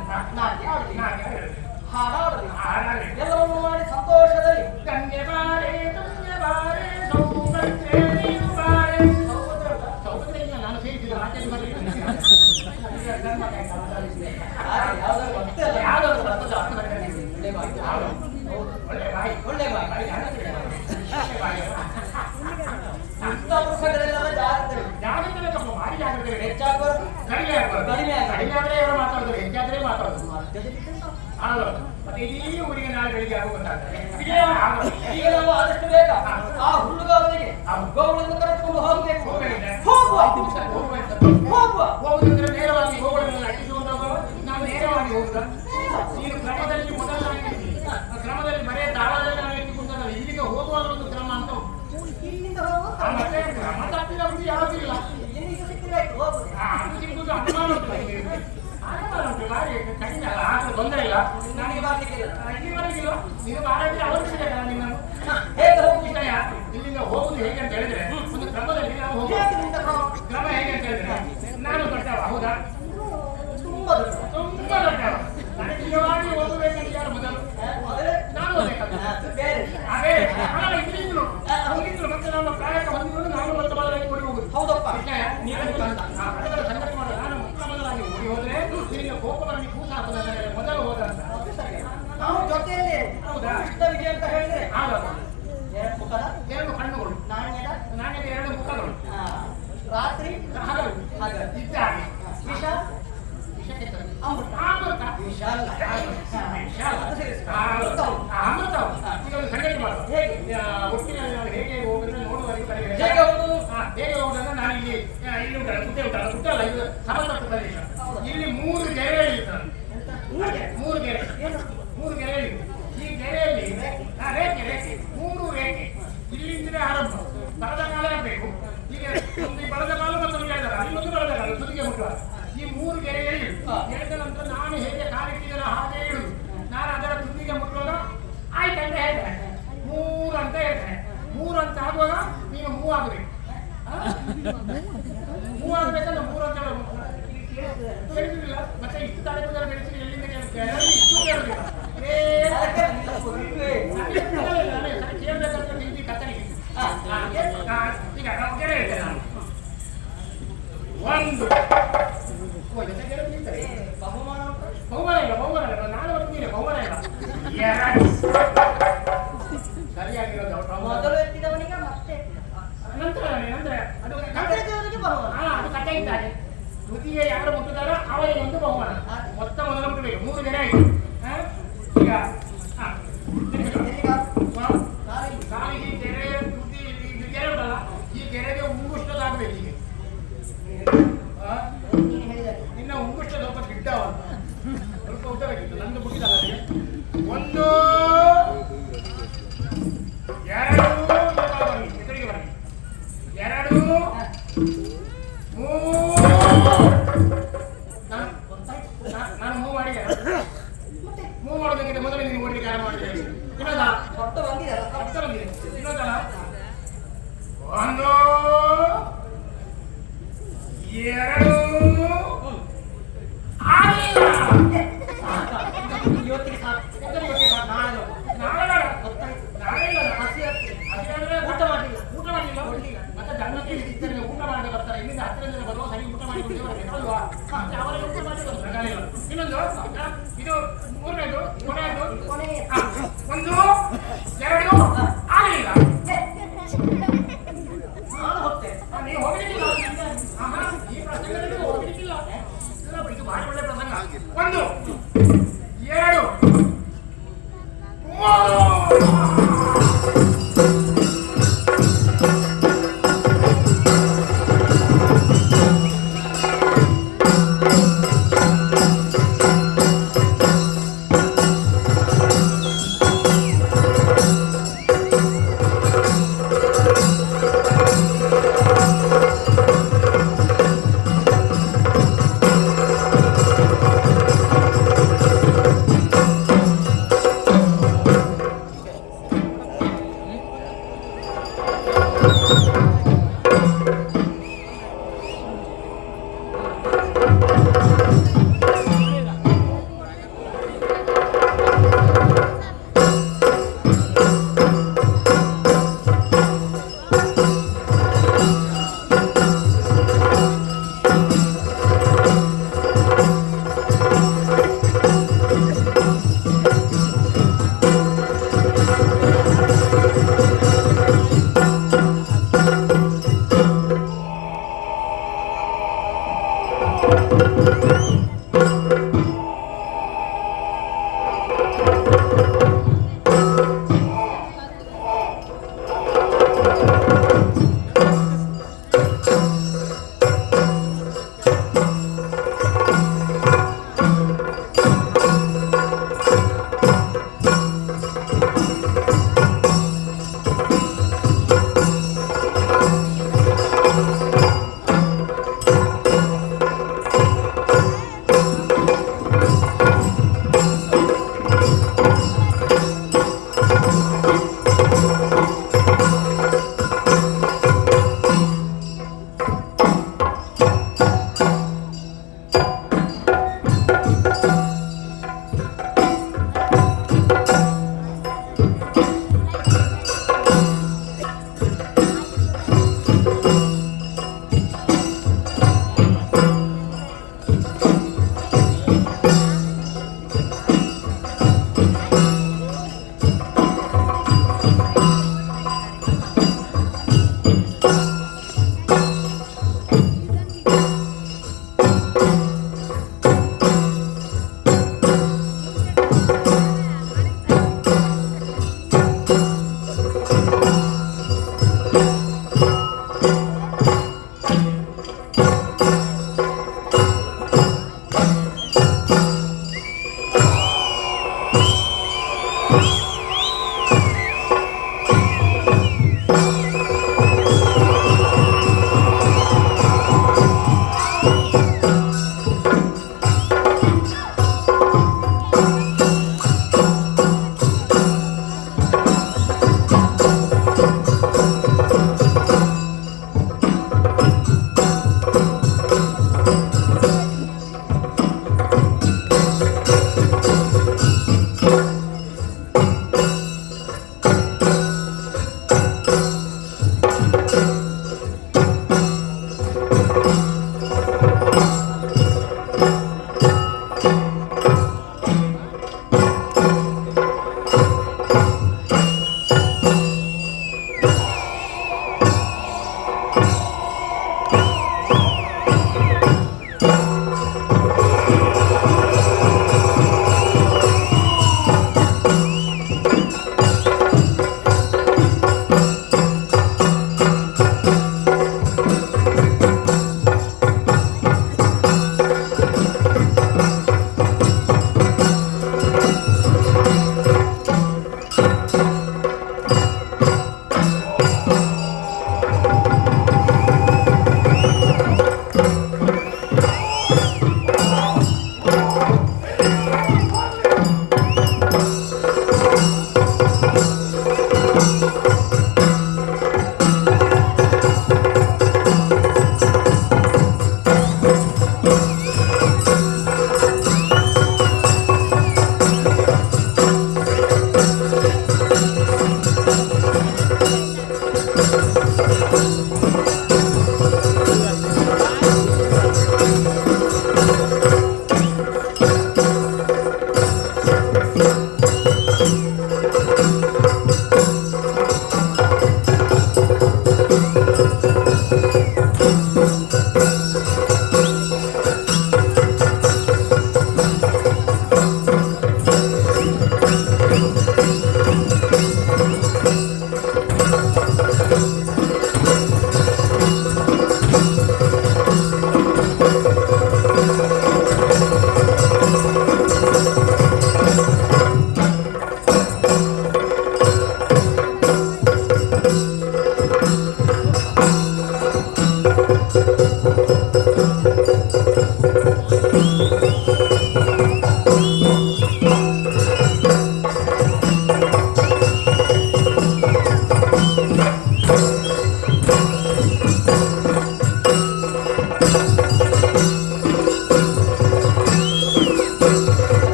ಇಲ್ಲಿ ಉಂಟಲ್ಲ ಗುಡ್ಡೆ ಉಂಟಲ್ಲ ಗುಡ್ಡೆ ಅಲ್ಲ ಇದು ಸಮತಟ್ಟು ಪ್ರದೇಶ. ಇಲ್ಲಿ 3 ಗೆರೆ ಇರ್ತದೆ. 3 ಗೆರೆ ಇದೆ. ಈ ಗೆರೆಯಲ್ಲಿ ರೇಖೆ 3 ರೇಖೆ ಇಲ್ಲಿಂದಲೇ ಆರಂಭ. ಬಲದ ಕಾಲ ಆಗಬೇಕು. ಈಗ ಒಂದು ಬಲದ ಕಾಲ ಮತ್ತೊಂದು ಎಡದ ಕಾಲ, ಇನ್ನೊಂದು ಬಲದ ಕಾಲ ತುದಿಗೆ ಮುಟ್ಟುವ. ಈ 3 ಗೆರೆಯಲ್ಲಿ ಎಳೆದ ನಂತರ ನಾನು ಹೇಗೆ ಕಾಲಿಟ್ಟಿದ್ದನೋ ಹಾಗೆ ಇಡುದು. ನಾನು ಅದರ ತುದಿಗೆ ಮುಟ್ಟುವಾಗ ಆಯ್ತು ಅಂತ ಹೇಳ್ತೇನೆ, 3 ಅಂತ ಹೇಳ್ತೇನೆ. 3 ಅಂತ ಆಗುವಾಗ ನೀನು ಮೂವ್ ಆಗಬೇಕು. ಮೂವ್ ಆಗ್ಬೇಕಲ್ಲ, 3 ಅಂತ ಕೇಳಿದಿಲ್ಲ. ಮತ್ತೆ ಇಷ್ಟು ತಲೆ ಕೂದಲು ಬೆಳೆಸಿ ಎಲ್ಲಿಂದ ಕೇಳ್ತೇನೆ, ಇಷ್ಟು ಕೇಳುದಿಲ್ಲ. ಕೇಳ್ಬೇಕಂತ ಹಿಂದಿ ಕತ್ತಲಿಗೆ ಈಗ ನಾವು ಗೆರೆ ಹೇಳ್ತೇನೆ ನಾನು. 1 ಬಹುಮಾನ ಇಲ್ಲ, ನಾನು ಬರ್ತೀನಿ, ಬಹುಮಾನ ಇಲ್ಲ. 2 ಸರಿಯಾಗಿರೋದು ಮೊದಲು ಎತ್ತಿದವನಿಗೆ ಮತ್ತೆ ನಂತರ ಅದು ಬಹುಮಾನ ಕಥೆ ಇದ್ದಾರೆ. ತುದಿಗೆ ಯಾರು ಮುಟ್ಟುತ್ತಾರೋ ಅವರಿಗೆ ಒಂದು ಬಹುಮಾನ. ಮೊತ್ತ ಮೊದಲು ಮುಟ್ಟಬೇಕು. 3 ಗೆರೆ ಆಯ್ತು. ಈಗ ಕಾಲಿಗೆ ಗೆರೆ ತುದಿ ಇದು ಗೆರೆ ಉಂಟಲ್ಲ, ಈ ಗೆರೆಗೆ ಉಂಗುಷ್ಟದಾಗಬೇಕು. ಹೀಗೆ ನಿನ್ನ ಉಂಗುಷ್ಟ ಸ್ವಲ್ಪ ಗಿಡ್ಡವ, ಸ್ವಲ್ಪ ಉದ್ದ ಬೇಕಿತ್ತು. ನಂದು ಮುಟ್ಟಿದಲ್ಲ. 1 2 ಎದುರಿಗೆ ಬನ್ನಿ. 2 3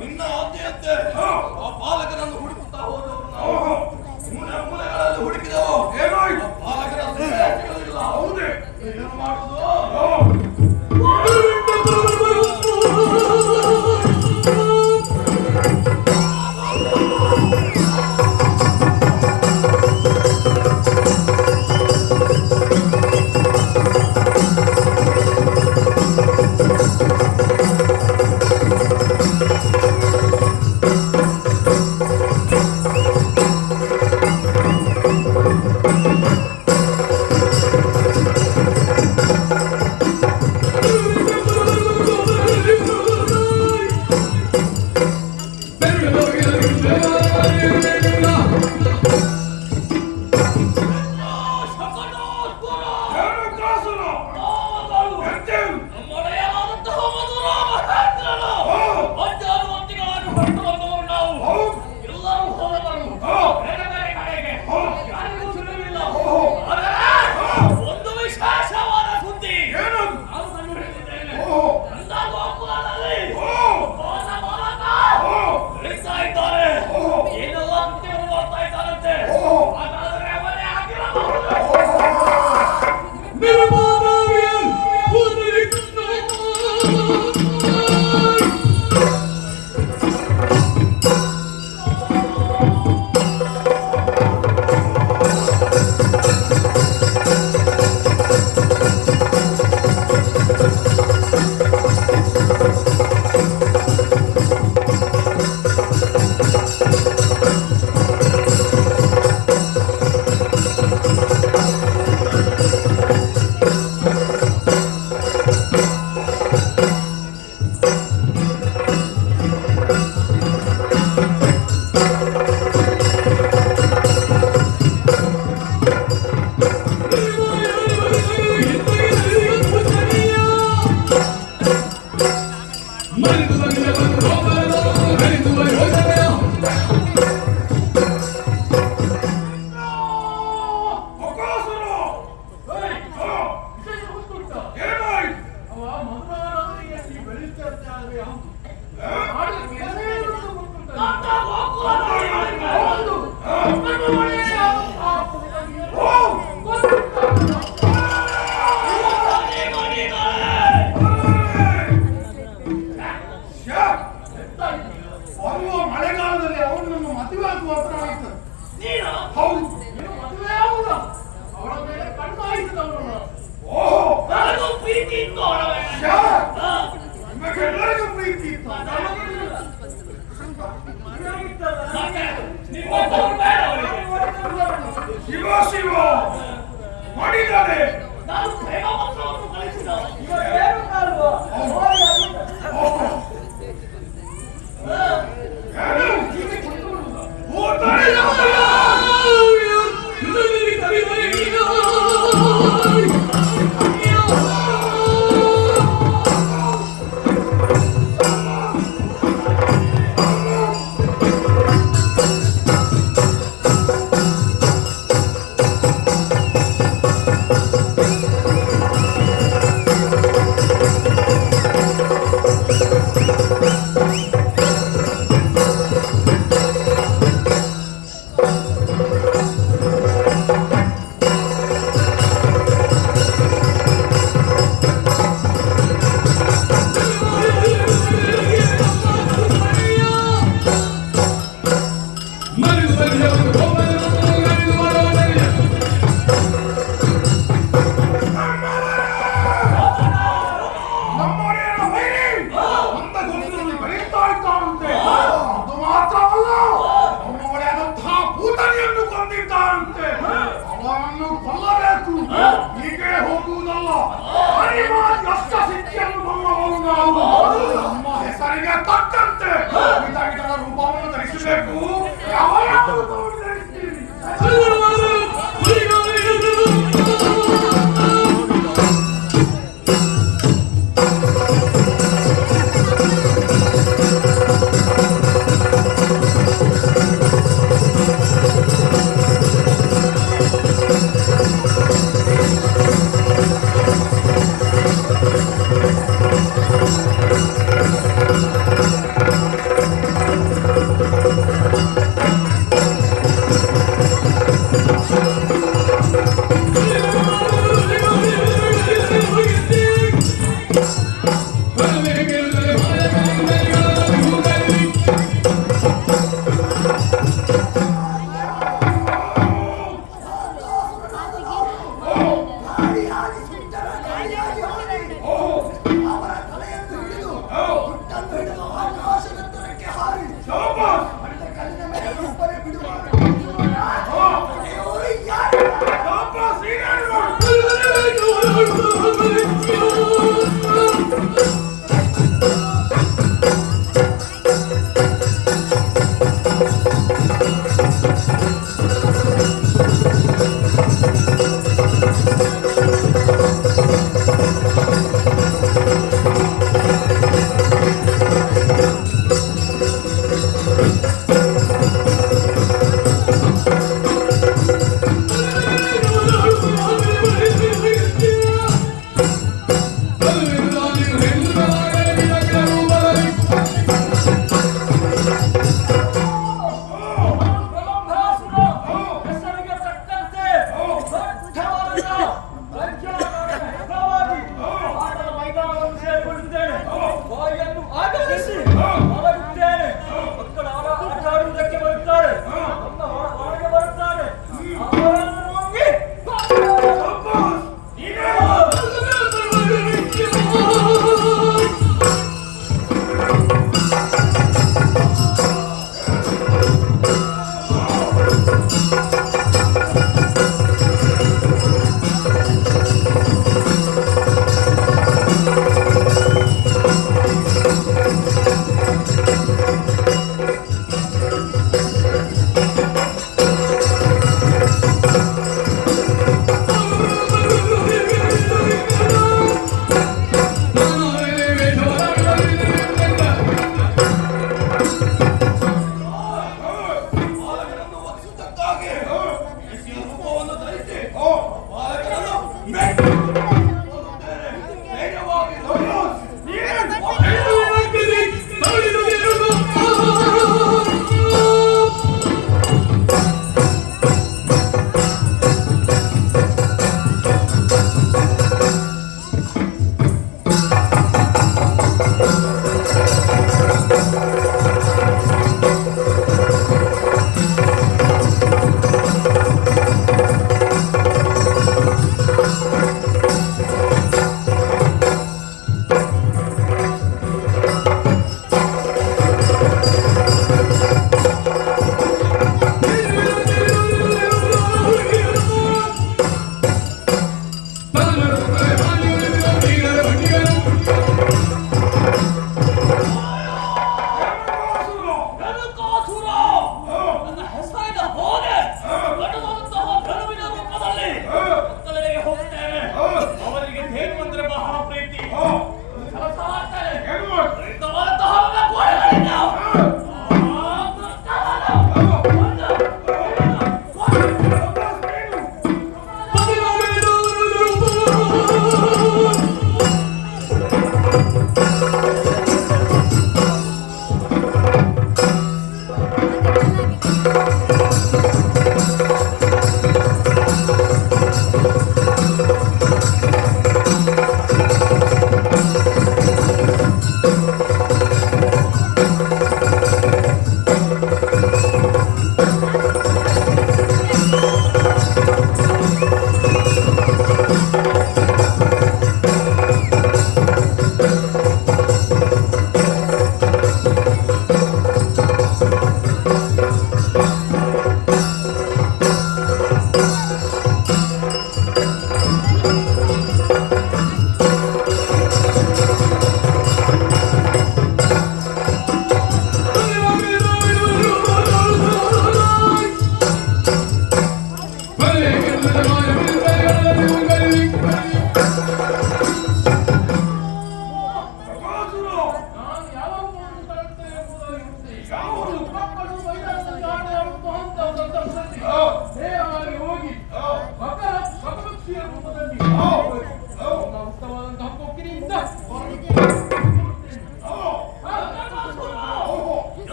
ನಿನ್ನ ಆಜ್ಞೆಯಂತೆ ಆ ಬಾಲಕನನ್ನು ಹುಡುಕುತ್ತಾ ಹೋದವರು ನಾವು ಮೂಲೆ ಮೂಲೆಗಳಲ್ಲಿ ಹುಡುಕಿದೆವು. ಆ ಬಾಲಕನ ಸಿಗಲಿಲ್ಲ. ಹೌದೇ ಏನು ಮಾಡುವುದು? ಧೈರ್ಯವಾಗಿ ನೋಡು.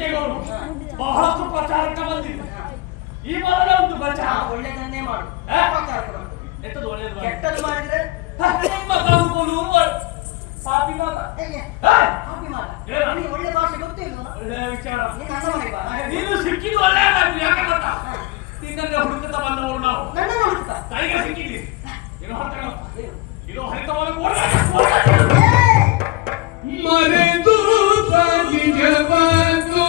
ಕುಂಟೆಗೌಡು ಬಹಳಷ್ಟು ಪ್ರಚಾರಕ್ಕೆ ಬಂದಿದೆ. ಈ ಮೊದಲ ಒಂದು ಪ್ರಚಾರ ಒಳ್ಳೆದನ್ನೇ ಮಾಡು. ಹಾ? ಪ್ರಚಾರಕ್ಕೆ ಮಾಡು. ಎಂತದು ಒಳ್ಳೇದು ಮಾಡಿ? ಕೆಟ್ಟದ್ದು ಮಾಡಿದ್ರೆ ನಿಮ್ಮ ಕಾದುಕೊಂಡು ಪಾಪಿ ಮಾತ. ಹೇಗೆ? ಹಾ? ಹಾಗೆ ಮಾಡು. ಏನು? ನಿನಗೆ ಒಳ್ಳೆ ಭಾಷೆ ಗೊತ್ತಿಲ್ವಾ? ಒಳ್ಳೆ ವಿಚಾರ. ನೀನು ನನ್ನ ಮನೆಗೆ ಬಾ. ನೀನು ಸಿಕ್ಕಿದ್ದು ಒಳ್ಳೆಯದಾಯ್ತು. ಯಾಕೆ ಗೊತ್ತಾ? ನಿನ್ನನ್ನೇ ಹುಡುಕುತ್ತಾ ಬಂದವರು ನಾವು. ನನ್ನನ್ನು ಹುಡುಕ್ತಾ? ಕೈಗೆ ಸಿಕ್ಕಿದ್ದೀವಿ. ಇನ್ನು ಹೊರಟೆ ಏನು? ಇದು ಹರಿತವಾದ ಮರೆತು ನಿಜವಾದು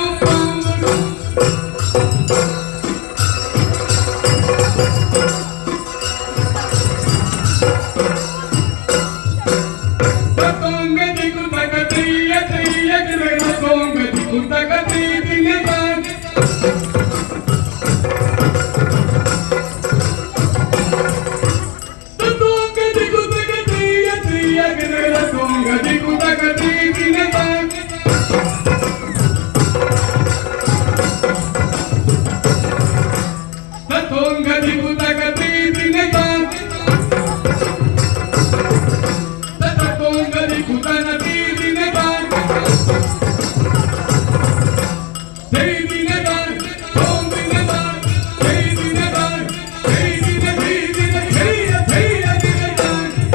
ತಗೊಂಗದಿ ಕುತಗತಿಯ ತೈಯ ಗಿರಣ ತಗೊಂಗದಿ ಕುತಗತಿ ದಿನದಾಗಿ ತಗೊಂಗದಿ ಕುತಗತಿಯ ತೈಯ ಗಿರಣ ತಗೊಂಗದಿ ಕುತಗತಿ ದಿನದಾಗಿ ತಗೊಂಗದಿ ಕುತಗತಿ ದಿನದಾಗಿ ತಗೊಂಗದಿ ಕುತಗತಿ ದಿನದಾಗಿ ಜೈ ದಿನದಾಗಿ ಓಂ ದಿನದಾಗಿ ಜೈ ದಿನದಾಗಿ ಜೈ ದಿನ ಜೈ ದಿನ ಜೈಯ ಜೈಯ ದಿನದಾಗಿ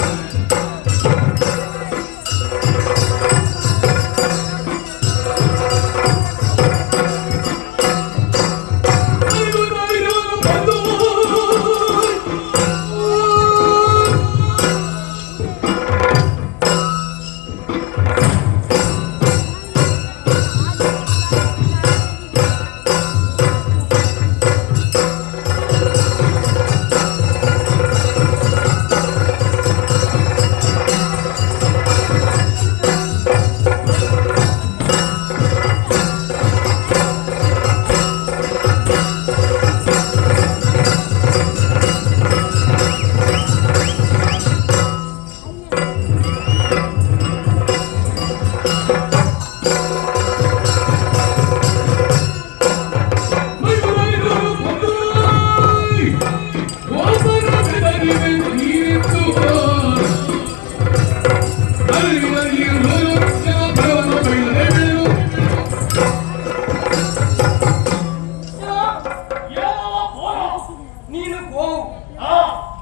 ನೀನು ಗೋವು.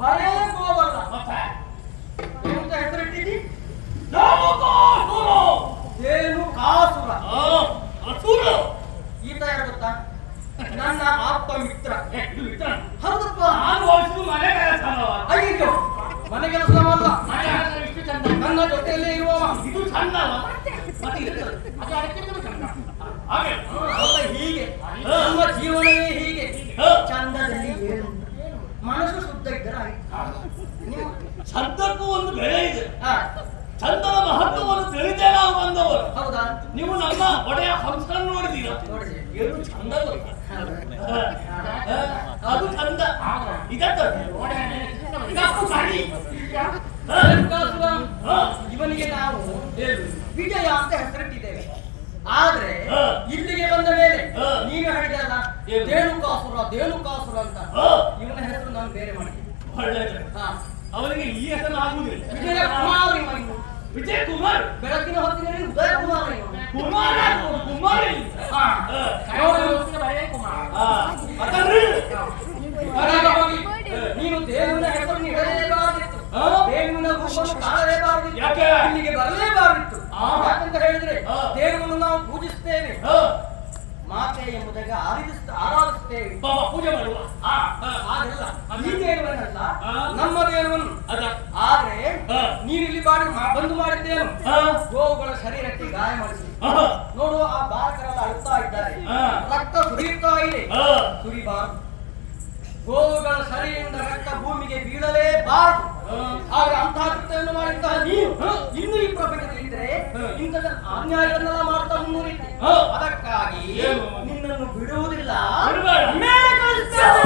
ಬರೇ ಗೋವಲ್ಲ. ಎಂತ ಹೆಸರಿಟ್ಟಿದ್ದಿ? ಏನು ಕಾಸುರ. ಈತ ಯಾರು ಗೊತ್ತಾ? ನನ್ನ ಆಪ್ತ ಮಿತ್ರ. ಹೌದಪ್ಪ. ಅಯ್ಯೋ, ಮನೆ ಕೆಲಸವಲ್ಲ, ನನ್ನ ಜೊತೆಯಲ್ಲೇ ಇರುವವ. ಇದು ಚಂದವ. ಮತ್ತೆ ಇದು ಅದು ಅದಕ್ಕಿಂತಲೂ ಚಂದ. ಹಾಗೆ ಅಲ್ಲ, ಹೀಗೆ ನಮ್ಮ ಜೀವನವೇ ಹೀಗೆ. ಚಂದದಲ್ಲಿ ಏನು? ಮನಸ್ಸು ಶುದ್ಧ ಇದ್ದರೆ ಆಯ್ತು. ನೀವು ಚಂದಕ್ಕೂ ಒಂದು ಬೆಲೆ ಇದೆ. ಹಾ, ಚಂದದ ಮಹತ್ವವನ್ನು ತಿಳಿದೇ ನಾವು ಬಂದವರು. ಹೌದಾ? ನೀವು ನಮ್ಮ ಒಡೆಯ ಹಂಸರನ್ನು ನೋಡಿದೀರ? ನೋಡಿದೆ. ಏನು ಚಂದ ಗೊತ್ತಾ? ಹೌದಾ? ಅದು ಚಂದ. ಇದಕ್ಕೆ ಇದಕ್ಕೂ ಕಡಿ. ರೇಣುಕಾಸುರ, ಇವನಿಗೆ ನಾವು ವಿಜಯ ಅಂತ ಹೆಸರಿಟ್ಟಿದ್ದೇವೆ. ಆದ್ರೆ ಇಲ್ಲಿಗೆ ಬಂದ ಮೇಲೆ ನೀನು ಹೇಳಿದಲ್ಲ ರೇಣುಕಾಸುರ ರೇಣುಕಾಸುರ ಅಂತ, ಇವನ ಹೆಸರು ನಾನು ಬೇರೆ ಮಾಡಿದ್ದೆ. ಒಳ್ಳೆಯದು. ಹಾ, ಅವನಿಗೆ ಈ ಹೆಸರು ಆಗುವುದಿಲ್ಲ. ವಿಜಯ ಕುಮಾರ್ ಇವ ಇನ್ನು. ವಿಜಯ್ ಕುಮಾರ್. ಬೆಳಕಿನ ಹೊತ್ತಿನಲ್ಲಿ ಉದಯ ಕುಮಾರ್ ಇವ. ಕುಮಾರ ಕುಮಾರ್ ಇಲ್ಲ. ಬರೇ ಕುಮಾರ್. ಅದನ್ರಿ. ಹೊರಗೆ ಹೋಗಿ ನೀನು ದೇವನ ಹೆಸರನ್ನು ಇಡಲೇಬಾರದಿತ್ತು. ದೇವನ ರೂಪವನ್ನು ಕಾಣಲೇಬಾರದಿತ್ತು. ಯಾಕೆ? ಇಲ್ಲಿಗೆ ಬರಲೇಬಾರದಿತ್ತು. ಯಾಕಂತ ಹೇಳಿದ್ರೆ ದೇವರನ್ನು ನಾವು ಪೂಜಿಸ್ತೇವೆ, ಮಾತೆ ಎಂಬುದಾಗಿ ಆರಾಧಿಸ್ತೇವೆ, ಪೂಜೆ ಮಾಡುವ. ಹಾಗೆಲ್ಲ ಈ ದೇವರನ್ನಲ್ಲ, ನಮ್ಮ ದೇವರನ್ನು. ಅದ ಆದ್ರೆ ನೀನಿಲ್ಲಿ ಬಂದು ಮಾಡಿದ್ದೇನು? ಗೋವುಗಳ ಶರೀರಕ್ಕೆ ಗಾಯ ಮಾಡಿಸಿ ನೋಡು. ಆ ಬಾಲಕರೆಲ್ಲ ಅಳುತ್ತಾ ಇದ್ದಾರೆ, ರಕ್ತ ಸುರಿಯುತ್ತಾ ಇದೆ. ಸುರಿಬಾರದು. ಗೋವುಗಳ ಶರೀರದಿಂದ ರಕ್ತ ಭೂಮಿಗೆ ಬೀಳಲೇಬಾರದು. ಆದ್ರೆ ಅಂತಹ ಕೃತ್ಯವನ್ನು ಮಾಡಿದ್ದ ನೀನು ಇನ್ನು ಈ ಪ್ರಪಂಚದಲ್ಲಿ ಇದ್ರೆ ಇಂಥ ಅನ್ಯಾಯಗಳನ್ನೆಲ್ಲ ಮಾಡ್ತಾ ಮುಂದುವರಿತೆ. ಅದಕ್ಕಾಗಿ ನಿನ್ನನ್ನು ಬಿಡುವುದಿಲ್ಲ, ಮೇಲೆ ಕಳಿಸ್ತೇನೆ.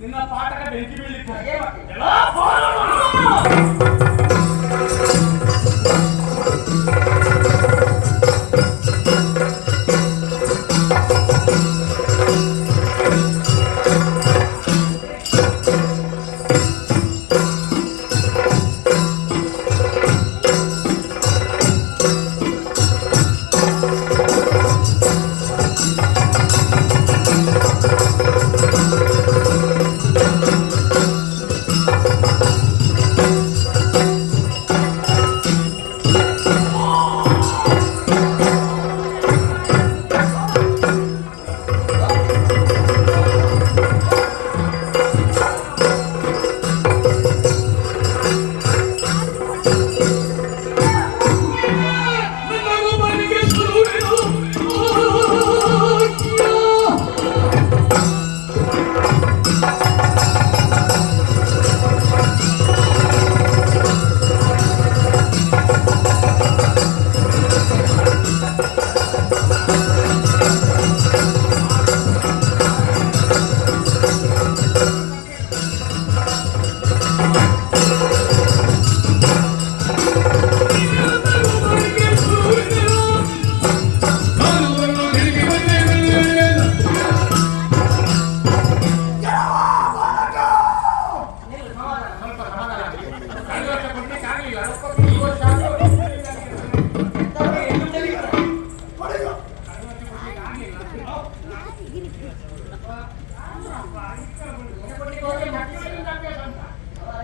ನಿನ್ನ ಪಾಠಕ ಬೆಂಕಿ ಬೀಳಲಿಕ್ಕೆ ಏನ್ ಮಾಡ್ತೀನಿ? ಎಲ್ಲ ಬಾರಮ್ಮ.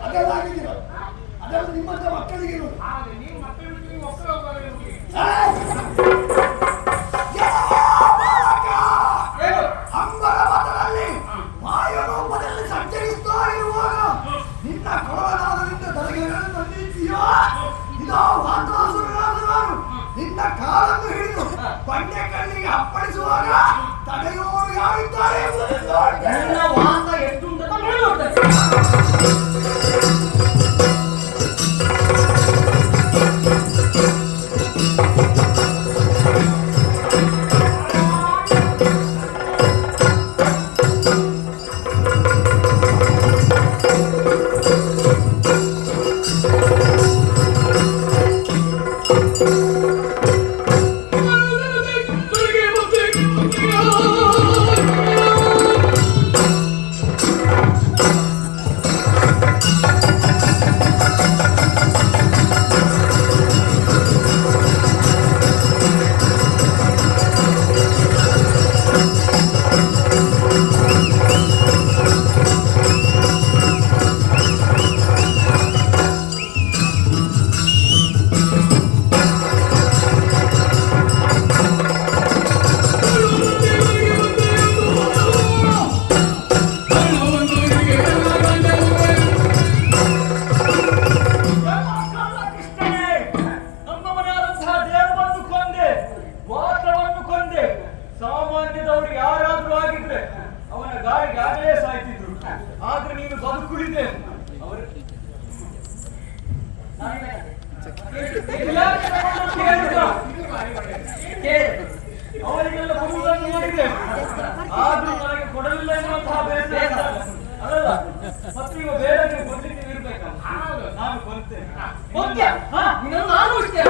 ಅದೆಲ್ಲ ನಿಮ್ಮಂತ ಮಕ್ಕಳಿಗೆ ಇರೋದು. ಅಂಬರ ಮಠದಲ್ಲಿ ವಾಯುರೂಪದಲ್ಲಿ ಸಂಚರಿಸ್ತಾ ಇರುವಾಗ ನಿನ್ನ ಕೊಳನಾದರಿಂದ ದರ್ಗೆಗಳನ್ನು ತಂದಿದ್ದೀಯೋ ಇದೋ ವಾತಾಸುರನಾದ ನಾನು ನಿನ್ನ ಕಾಲನ್ನು ಹಿಡಿದು ಬಂಡೆ ಕಣ್ಣಿಗೆ ಅಪ್ಪಳಿಸುವಾಗ ತಡೆಯುವವರು ಯಾರಿದ್ದಾರೆ ಎಂಬುದನ್ನು ನೋಡ್ತೇನೆ. ನಿನ್ನ ವಾಸ ಎಷ್ಟು ಉಂಟು ಅಂತ ನೋಡ್ತೇನೆ. ಅವರಿಗೆಲ್ಲ ಕೊಡುವುದನ್ನು ನೋಡಿದೆ ಆದ್ರೂ ನನಗೆ ಕೊಡಲಿಲ್ಲ ಎನ್ನುವಂತಹ ಬೇಸರ ಅಲ್ಲ ಮತ್ತೆ ಈಗ ಬೇರೆ ನೀವು ಕೊಡ್ಲಿಕ್ಕೆ ಇರ್ಬೇಕಲ್ಲ ನಾನು ಕೊಡ್ತೇನೆ ಓಕೆ ಇದನ್ನು ನಾನು ಇಷ್ಟೇ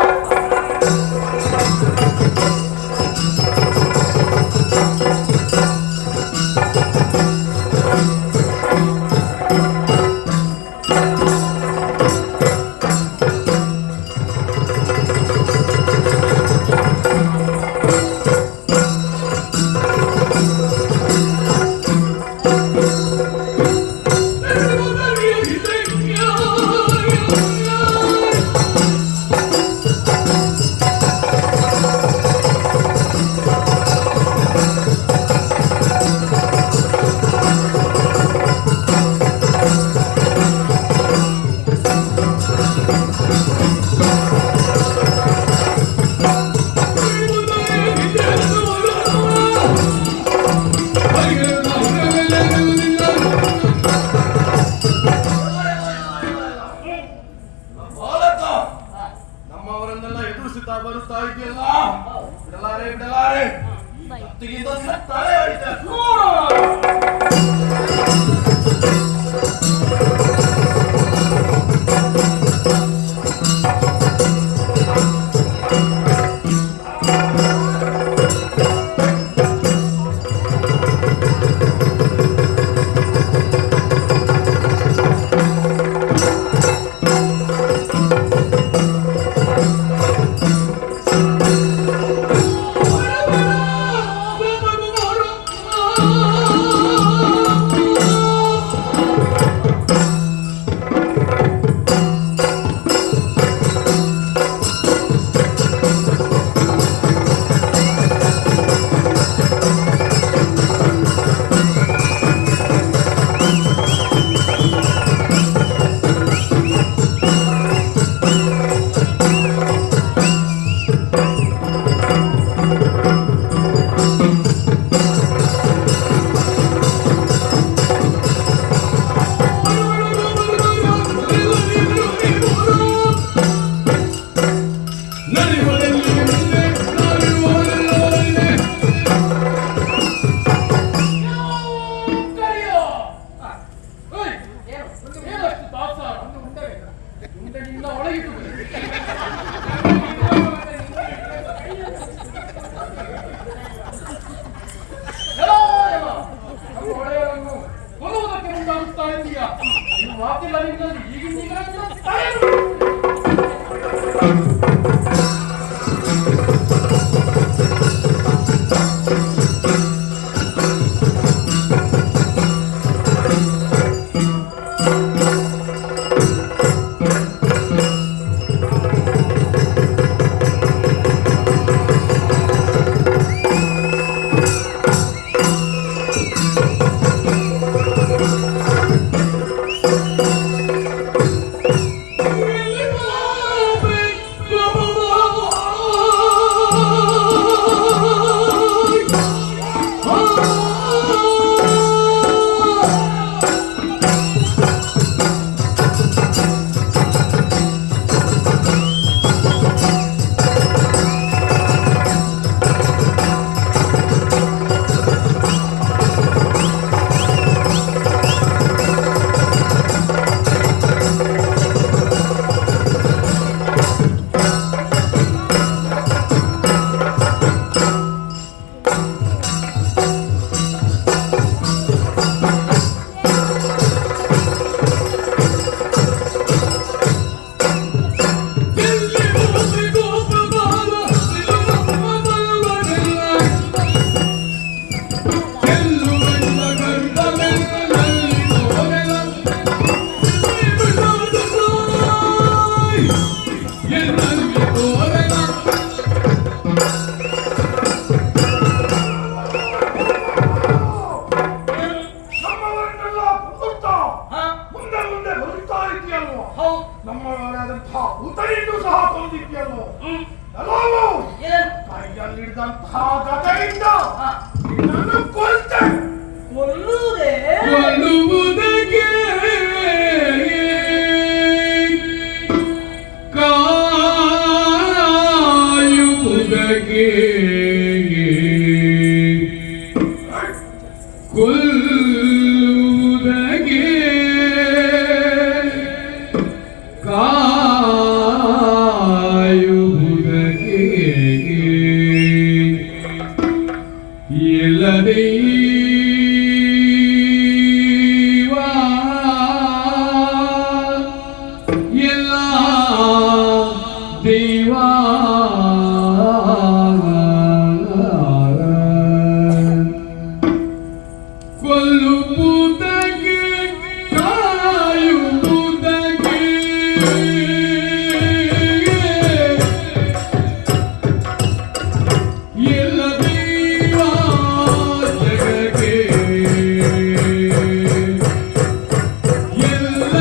ಕೊಲ್ಲುವುದಕ್ಕೆ ಕಾಯುವುದಕ್ಕೆ ಎಲ್ಲದೇ ಎಲ್ಲ ದೇವ ಕೊಲ್ಲುವುದಕ್ಕೆ ಕಾಯುವುದಕ್ಕೆ ಎಲ್ಲ ದೇವ ಜಗಕ್ಕೆ ಎಲ್ಲ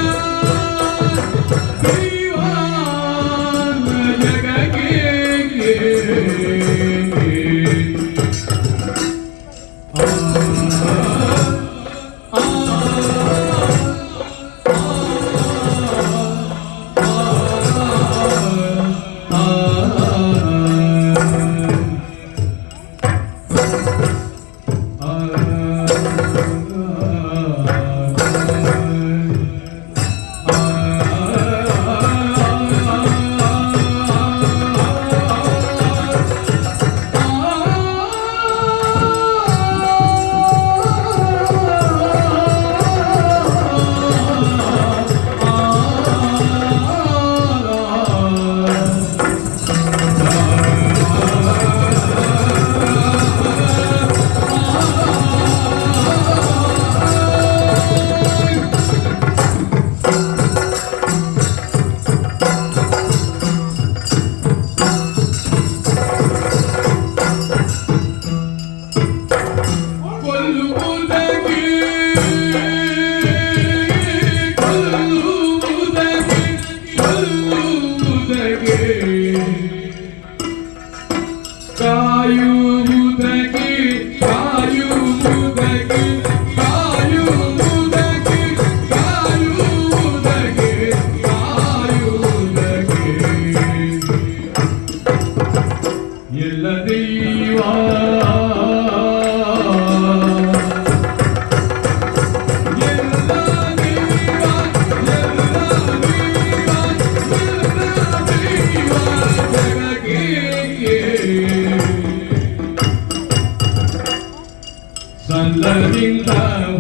ಸಲ್ಲದಿಂದ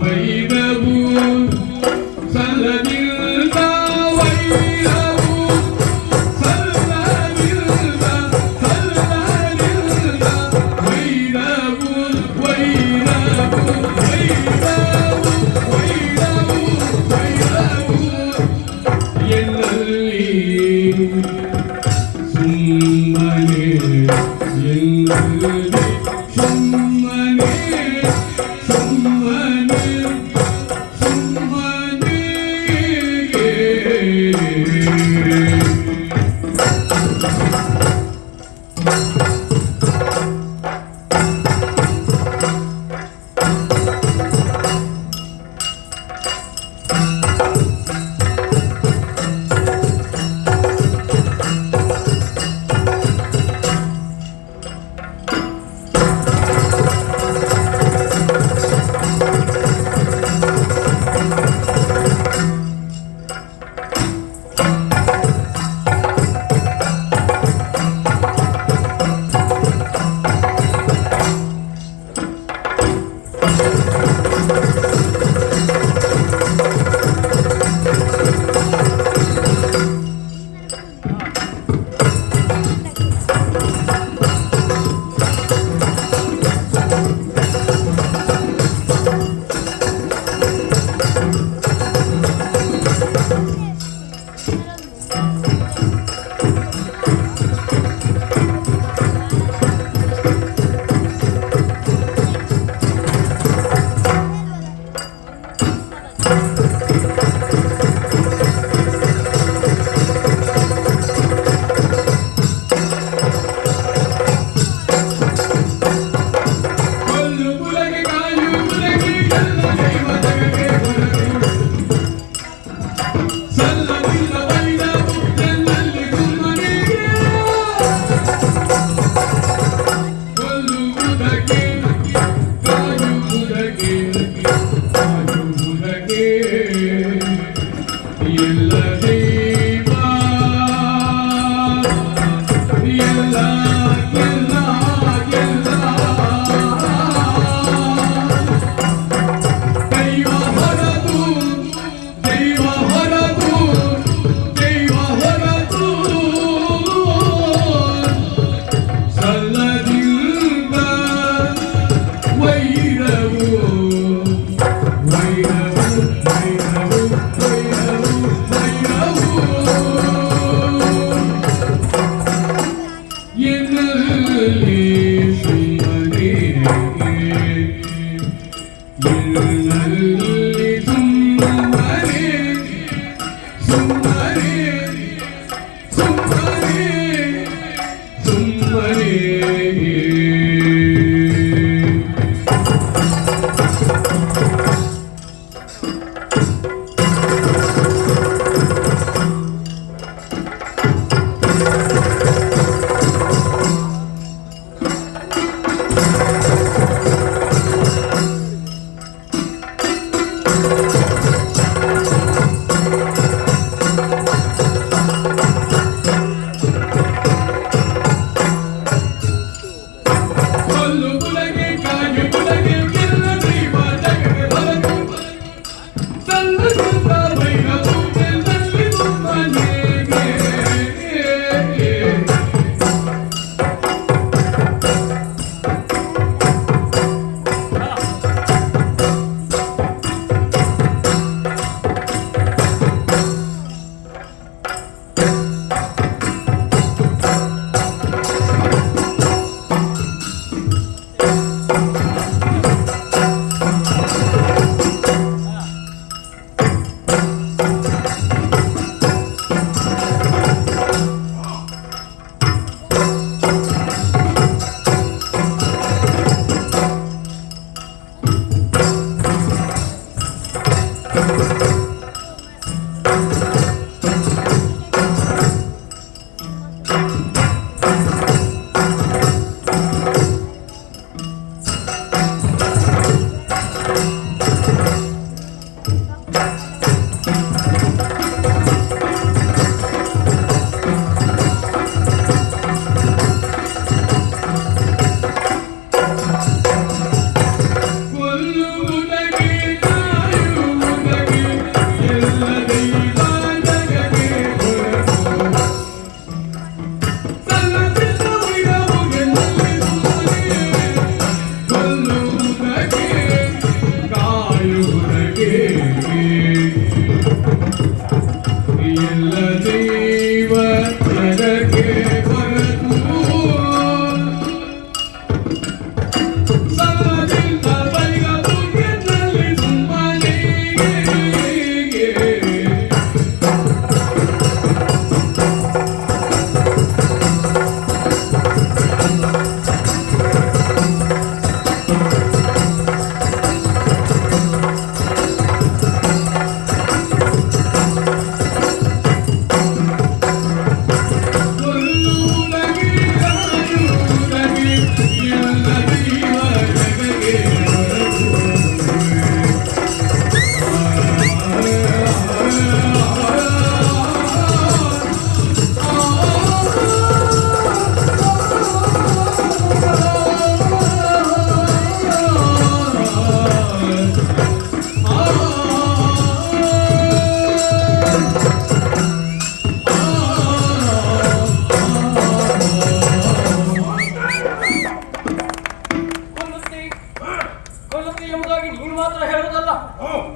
ವೈರವು ಸಲ್ಲದಿಂದ ವೈರವು ಸಲ್ಲದಿಂದ ವೈರವು ವೈರವು ವೈರವು ವೈರವು ವೈರವು ಎಲ್ಲಲ್ಲಿ ಸುಮ್ಮನೆ ಎಲ್ಲಲ್ಲಿ ಸುಮ್ಮನೆ ಸುಮ್ಮನೆ ಸುಮ್ಮನೆ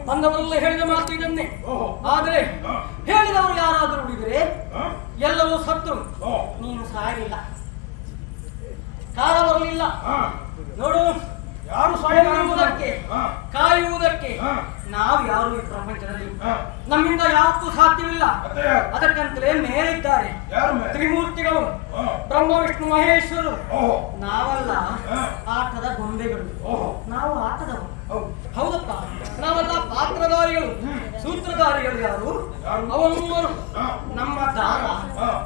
ಬಂದವರೆಲ್ಲ ಹೇಳಿದ ಮಾತು ಇದನ್ನೇ. ಆದರೆ ಹೇಳಿದವರು ಯಾರಾದರೂ ಉಳಿದರೆ ಎಲ್ಲವೂ ಸತ್ರು, ನೀನು ಸಾಯಲಿಲ್ಲ, ಕಾಲ ಬರಲಿಲ್ಲ. ನೋಡು, ಯಾರು ಸಾಯುವುದಕ್ಕೆ ಕಾಯುವುದಕ್ಕೆ ನಾವು ಯಾರು ಈ ಪ್ರಪಂಚದಲ್ಲಿ ನಮ್ಮಿಂದ ಯಾವತ್ತೂ ಸಾಧ್ಯವಿಲ್ಲ. ಅದಕ್ಕಂತಲೇ ಮೇಲಿದ್ದಾರೆ ತ್ರಿಮೂರ್ತಿಗಳು, ಬ್ರಹ್ಮ ವಿಷ್ಣು ಮಹೇಶ್ವರು. ನಾವಲ್ಲ ಆಟದ ಗೊಂಬೆಗಳು, ನಾವು ಆಟದವರು. ಹೌದಪ್ಪ, ನಾವೆಲ್ಲ ಪಾತ್ರಧಾರಿಗಳು. ಸೂತ್ರಧಾರಿಗಳು ಯಾರು? ಅವರೊಬ್ಬರು ನಮ್ಮ ದಾರ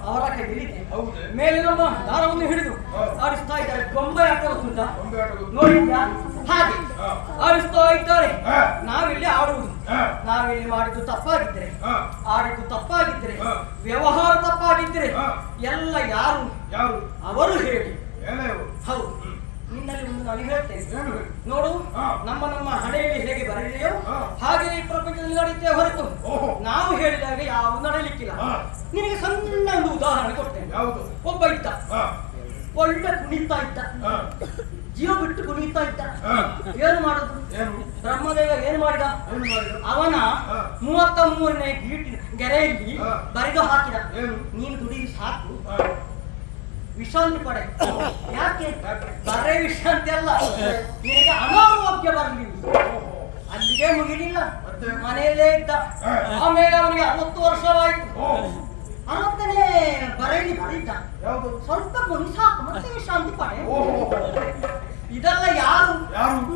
ಅವರ ಕೈಲಿದೆ. ಮೇಲೆ ನಮ್ಮ ದಾರವನ್ನು ಹಿಡಿದು ಆಡಿಸ್ತಾ ಇದ್ದಾರೆ. ಗೊಂಬೆ ಆಟ ಗೊತ್ತುಂಟಾ? ನೋಡಿದ್ಯಾ? ಹಾಗೆ ಆಡಿಸ್ತಾ ಇದ್ದಾರೆ. ನಾವಿಲ್ಲಿ ಆಡುವುದು. ನಾವಿಲ್ಲಿ ಮಾಡಿದ್ದು ತಪ್ಪಾಗಿದ್ದರೆ, ಆಡಿದ್ದು ತಪ್ಪಾಗಿದ್ದರೆ, ವ್ಯವಹಾರ ತಪ್ಪಾಗಿದ್ದರೆ ಎಲ್ಲ ಯಾರು ಅವರು ಹೇಳಿ. ಹೌದು, ನಿನ್ನಲ್ಲಿ ಒಂದು ನಾನು ಹೇಳ್ತೇನೆ. ನೋಡು, ನಮ್ಮ ನಮ್ಮ ಹಣೆಯಲ್ಲಿ ಹೇಗೆ ಬರಲಿದೆಯೋ ಹಾಗೆ ಈ ಪ್ರಪಂಚದಲ್ಲಿ ನಡೆಯುತ್ತೆ ಹೊರತು ನಾವು ಹೇಳಿದಾಗ ಯಾವ ನಡೆಯಲಿಕ್ಕಿಲ್ಲ. ನಿನಗೆ ಸಣ್ಣ ಒಂದು ಉದಾಹರಣೆ ಕೊಡ್ತೇನೆ. ಒಬ್ಬ ಇದ್ದ, ಒಳ್ಳೆ ಕುಣಿತಾ ಇದ್ದ, ಜೀವ ಬಿಟ್ಟು ಕುಣಿತಾ ಇದ್ದ. ಏನು ಮಾಡುದು? ಬ್ರಹ್ಮದೇವ ಏನು ಮಾಡಿದ? ಅವನ 33ನೇ ಗೆರೆಯಲ್ಲಿ ಬರಿದು ಹಾಕಿದ, ನೀನು ದುಡಿ ಸಾಕು, ವಿಶ್ರಾಂತಿ ಪಡೆ. ಯಾಕೆ? ಬರೇ ವಿಶ್ರಾಂತಿ ಅಲ್ಲ, ನಿನಗೆ ಅನಾರೋಗ್ಯ ಬರಲಿ. ಅಲ್ಲಿಗೆ ಮುಗಿಲಿಲ್ಲ, ಮನೆಯಲ್ಲೇ ಇದ್ದ. ಆಮೇಲೆ ಅವನಿಗೆ 60 ವರ್ಷವಾಯಿತು. 60ನೇ ಬರೆಯಲ್ಲಿ ಬರೀತ ಯಾವುದು? ಸ್ವಲ್ಪ ಗುಣಿ ಸಾಕು ಮತ್ತೆ ವಿಶ್ರಾಂತಿ ಪಡೆ. ಇದೆಲ್ಲ ಯಾರು?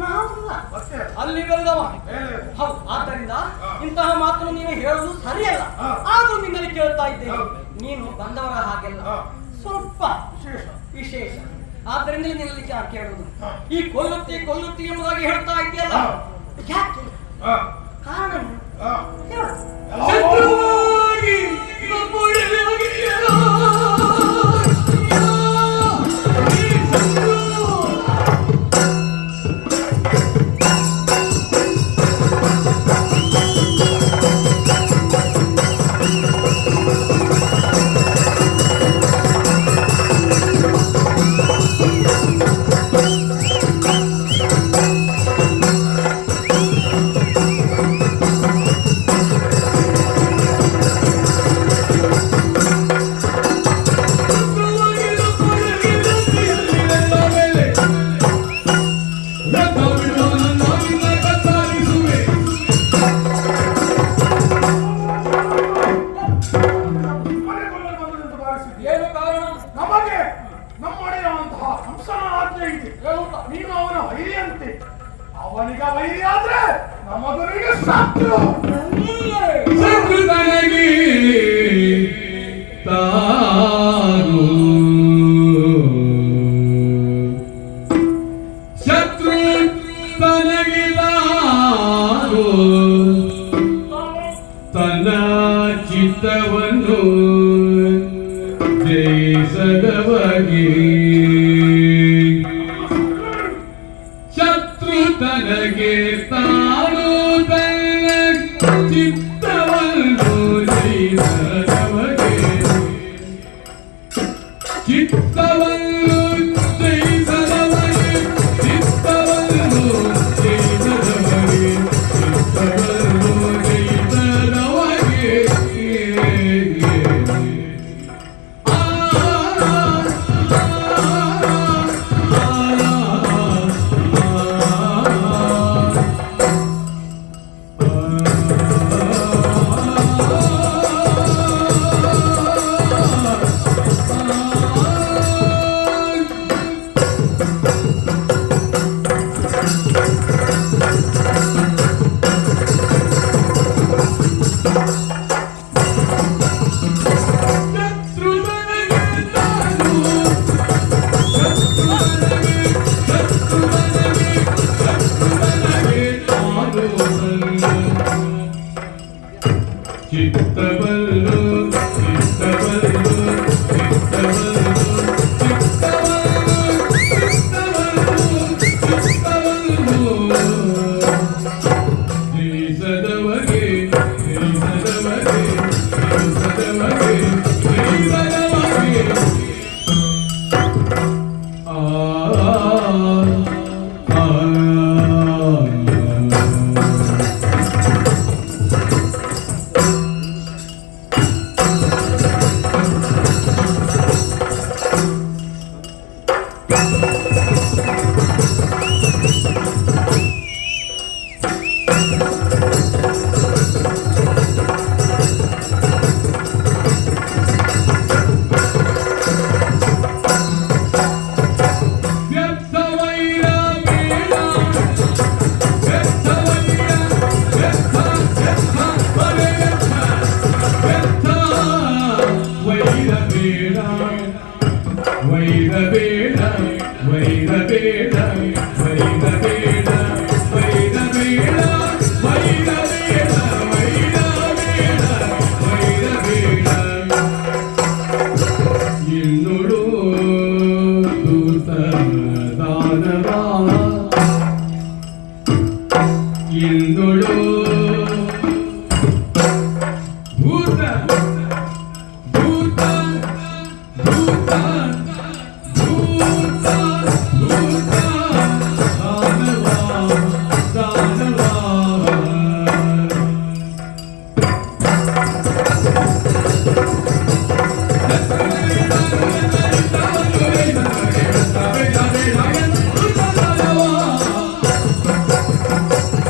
ನಾವಲ್ಲ, ಮತ್ತೆ ಅಲ್ಲಿ ಬೆಳೆದವ. ಮೇಲೆ. ಹೌದು, ಆದ್ದರಿಂದ ಇಂತಹ ಮಾತನ್ನು ನೀವು ಹೇಳುವುದು ಸರಿಯಲ್ಲ. ಹಾ. ಆದ್ರೂ ನಿನ್ನಲ್ಲಿ ಕೇಳ್ತಾ ಇದ್ದೇನೆ, ಹೌದು. ನೀನು ಬಂದವರ ಹಾಗೆಲ್ಲ ಹಾ. ಸ್ವಲ್ಪ ವಿಶೇಷ. ಆದ್ದರಿಂದ ನಿನ್ನಲ್ಲಿ ಕೇಳುವುದು, ಹಾ. ಈ ಕೊಲ್ಲುತ್ತಿ ಎಂಬುದಾಗಿ ಹೇಳ್ತಾ ಇದೆಯಲ್ಲ, ಹಾ. ಯಾಕೆ? ಹಾ. ಕಾರಣ ಏನು? ಹಾ. ಹೇಳು. ಶತ್ರುವಾಗಿ ನಮ್ಮೊಡನೆಯಾಗಿಯೋ ಈ ಶತ್ರು ಮನೆ ಕೊಲ್ಲಲು ಬಂದನೆಂದು ಭಾವಿಸಿದ್ದೆ. ಏನು ಕಾರಣ? ನಮಗೆ ನಮ್ಮೊಡೆಯುವಂತಹ ಕಂಸನ ಆಜ್ಞೆ ಇದೆ. ನೀನು ಅವನ ವೈರಿಯಂತೆ. ಅವನಿಗೆ ವೈರಿ ಆದ್ರೆ ನಮಗನಿಗೆ ಶತ್ರು. ಶತ್ರು ತನಗೆ ತಾನು ಶತ್ರು ತನಗೆ ತಾನು ತನ್ನ ಚಿತ್ತವನ್ನು ಜಯಿಸದವಗೆ ಶತ್ರು ತನಗೆ ತಾನು ತನ್ನ ಚಿತ್ತವನ್ನು ಜಯಿಸದವಗೆ ಚಿತ್ತವನ್ನು ಜಯಿಸದವಗೆ ಚಿತ್ತವನ್ನು ಜಯಿಸದವಗೆ ಚಿತ್ತವನ್ನು ಜಯಿಸದವಗೆ ಚಿತ್ತಬಲ್ಲು ಚಿತ್ತಬಲ್ಲು ಚಿತ್ತಬಲ್ಲು ಜಯಿಸದವಗೆ ಜಯಿಸದವಗೆ ಜಯಿಸದವಗೆ ಜಯಿಸದವಗೆ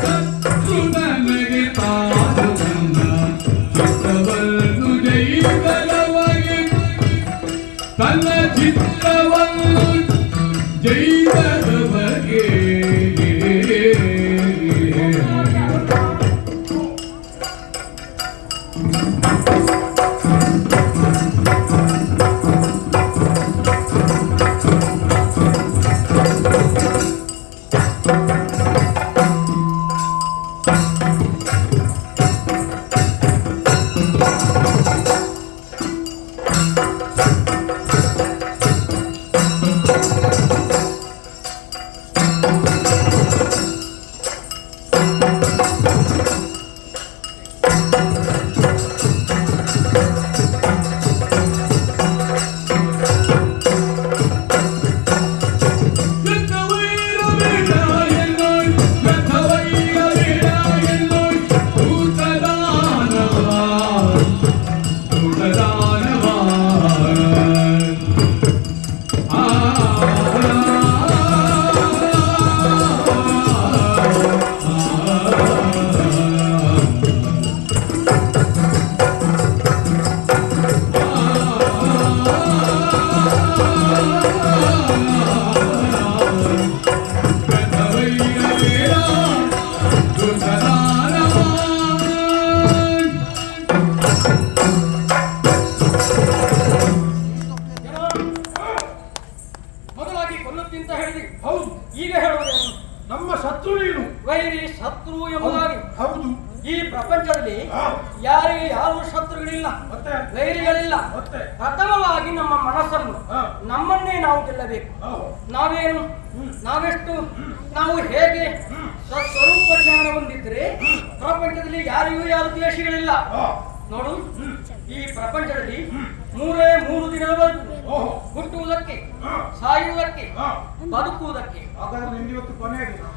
ಶತ್ರು ಮೊದಲಾಗಿ ಕೊಲ್ಲುತ್ತಿಂತ ಹೇಳಿದ್ರಿ. ಹೌದು, ಈಗ ಹೇಳುವುದೇನು? ನಮ್ಮ ಶತ್ರು ನೀನು. ವೈರಿ ಶತ್ರು ಎಂಬುದಾಗಿ ಹೌದು. ಈ ಪ್ರಪಂಚದಲ್ಲಿ ಹಾ. ಯಾರಿಗೆ ಯಾರು ಶತ್ರುಗಳಿಲ್ಲ, ಮತ್ತೆ ವೈರಿಗಳಿಲ್ಲ. ಮತ್ತೆ ಪ್ರಥಮವಾಗಿ ನಮ್ಮ ಮನಸ್ಸನ್ನು, ಹಾ. ನಮ್ಮನ್ನೇ ನಾವು ಗೆಲ್ಲಬೇಕು. ಹೌದು. ನಾವೇನು, ನಾವೆಷ್ಟು, ನಾವು ಹೇಗೆ ಸ್ವರೂಪ ಜ್ಞಾನ ಹೊಂದಿದ್ರೆ ಪ್ರಪಂಚದಲ್ಲಿ ಯಾರಿಗೂ ಯಾರು ದ್ವೇಷಗಳಿಲ್ಲ. ಹಾ. ನೋಡು, ಈ ಪ್ರಪಂಚದಲ್ಲಿ ಮೂರೇ 3 ದಿನದ ಬದುಕು. ಓಹೋ. ಹುಟ್ಟುವುದಕ್ಕೆ, ಹಾ. ಸಾಯುವುದಕ್ಕೆ, ಹಾ. ಬದುಕುವುದಕ್ಕೆ. ಹಾಗಾದ್ರೆ ನಿಮ್ಗೆ ಇವತ್ತು ಕೊನೆಯ ದಿನ.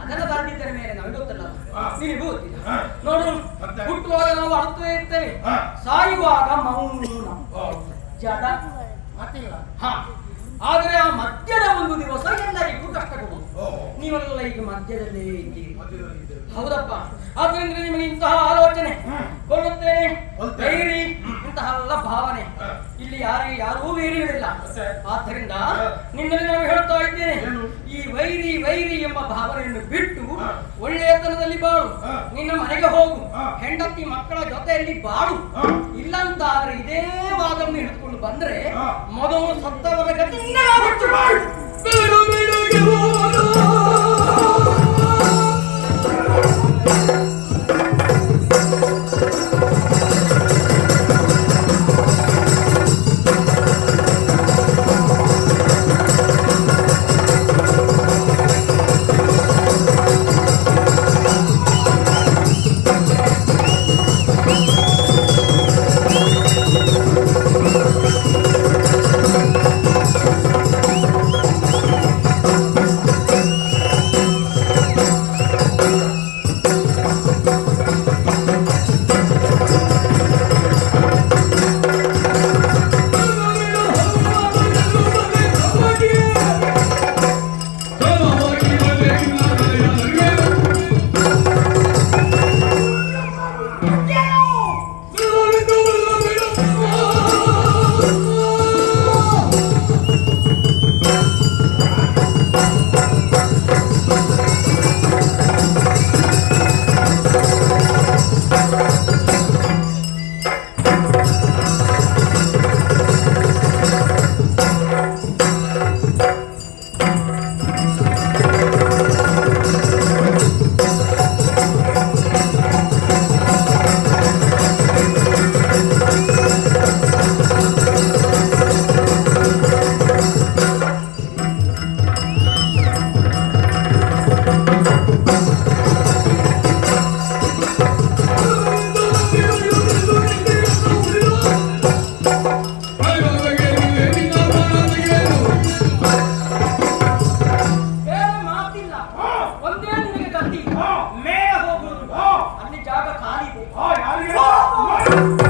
ಅದೆಲ್ಲ ಬರೆದಿದ್ದರೆ ಮೇಲೆ ನಮಗೆ ಗೊತ್ತಲ್ಲ, ಹಾ. ನಿನಗೆ ಗೊತ್ತಿಲ್ಲ. ಹಾ. ನೋಡು, ಮತ್ತೆ? ಹುಟ್ಟುವಾಗ ನಾವು ಅಳುತ್ತಲೇ ಇರ್ತೇವೆ, ಹಾ. ಸಾಯುವಾಗ ಮೌನ, ಹಾ. ಜಡ. ಮತ್ತಿಲ್ಲ. ಹಾ. ಆದರೆ ಆ ಮಧ್ಯದ ಒಂದು ದಿವಸ ಎಲ್ಲರಿಗೂ ಕಷ್ಟ ಕೊಡುವುದು. ಓಹೋ. ನೀವೆಲ್ಲ ಈಗ ಮಧ್ಯದಲ್ಲೇ ಇದ್ದೀರಿ. ಮಧ್ಯದಲ್ಲಿ ಇದ್ದೇವೆ. ಹೌದಪ್ಪ. ಆದ್ರಿಂದ ನಿಮಗೆ ಇಂತಹ ಆಲೋಚನೆ, ಕೊಲ್ಲುತ್ತೇನೆ, ಕೊಲ್ತೇನೆ. ವೈರಿ, ಇಂತಹ ಎಲ್ಲ ಭಾವನೆ ಹಾ. ಇಲ್ಲಿ ಯಾರೂ ವೈರಿಗಳಿಲ್ಲ. ಮತ್ತೆ? ಆದ್ದರಿಂದ ಹಾ. ನಿನ್ನಲ್ಲಿ ನಾನು ಹೇಳ್ತಾ ಇದ್ದೇನೆ, ಏನು? ಈ ವೈರಿ ವೈರಿ ಎಂಬ ಭಾವನೆಯನ್ನು ಬಿಟ್ಟು ಹಾ. ಒಳ್ಳೆಯತನದಲ್ಲಿ ಬಾಳು. ಹಾ. ನಿನ್ನ ಮನೆಗೆ ಹೋಗು, ಹಾ. ಹೆಂಡತಿ ಮಕ್ಕಳ ಜೊತೆಯಲ್ಲಿ ಬಾಳು. ಹಾ. ಇಲ್ಲಂತಾದ್ರೆ ಇದೇ ವಾದವನ್ನು ಹಿಡಿದುಕೊಂಡು ಬಂದ್ರೆ ಹಾ. ಮೊದಲು ಸತ್ತವರ ಗತಿ ಬಿಡು ಬಿಡು ಯೌವನ ಬೇರೆ ಮಾತಿಲ್ಲ. ಒಂದೇ ನಿನಗೆ ಗತಿ, ಮೇಲೆ ಹೋಗುವುದು. ಅಲ್ಲಿ ಜಾಗ ಖಾಲಿ ಇದೆ. ಯಾರಿಗೆ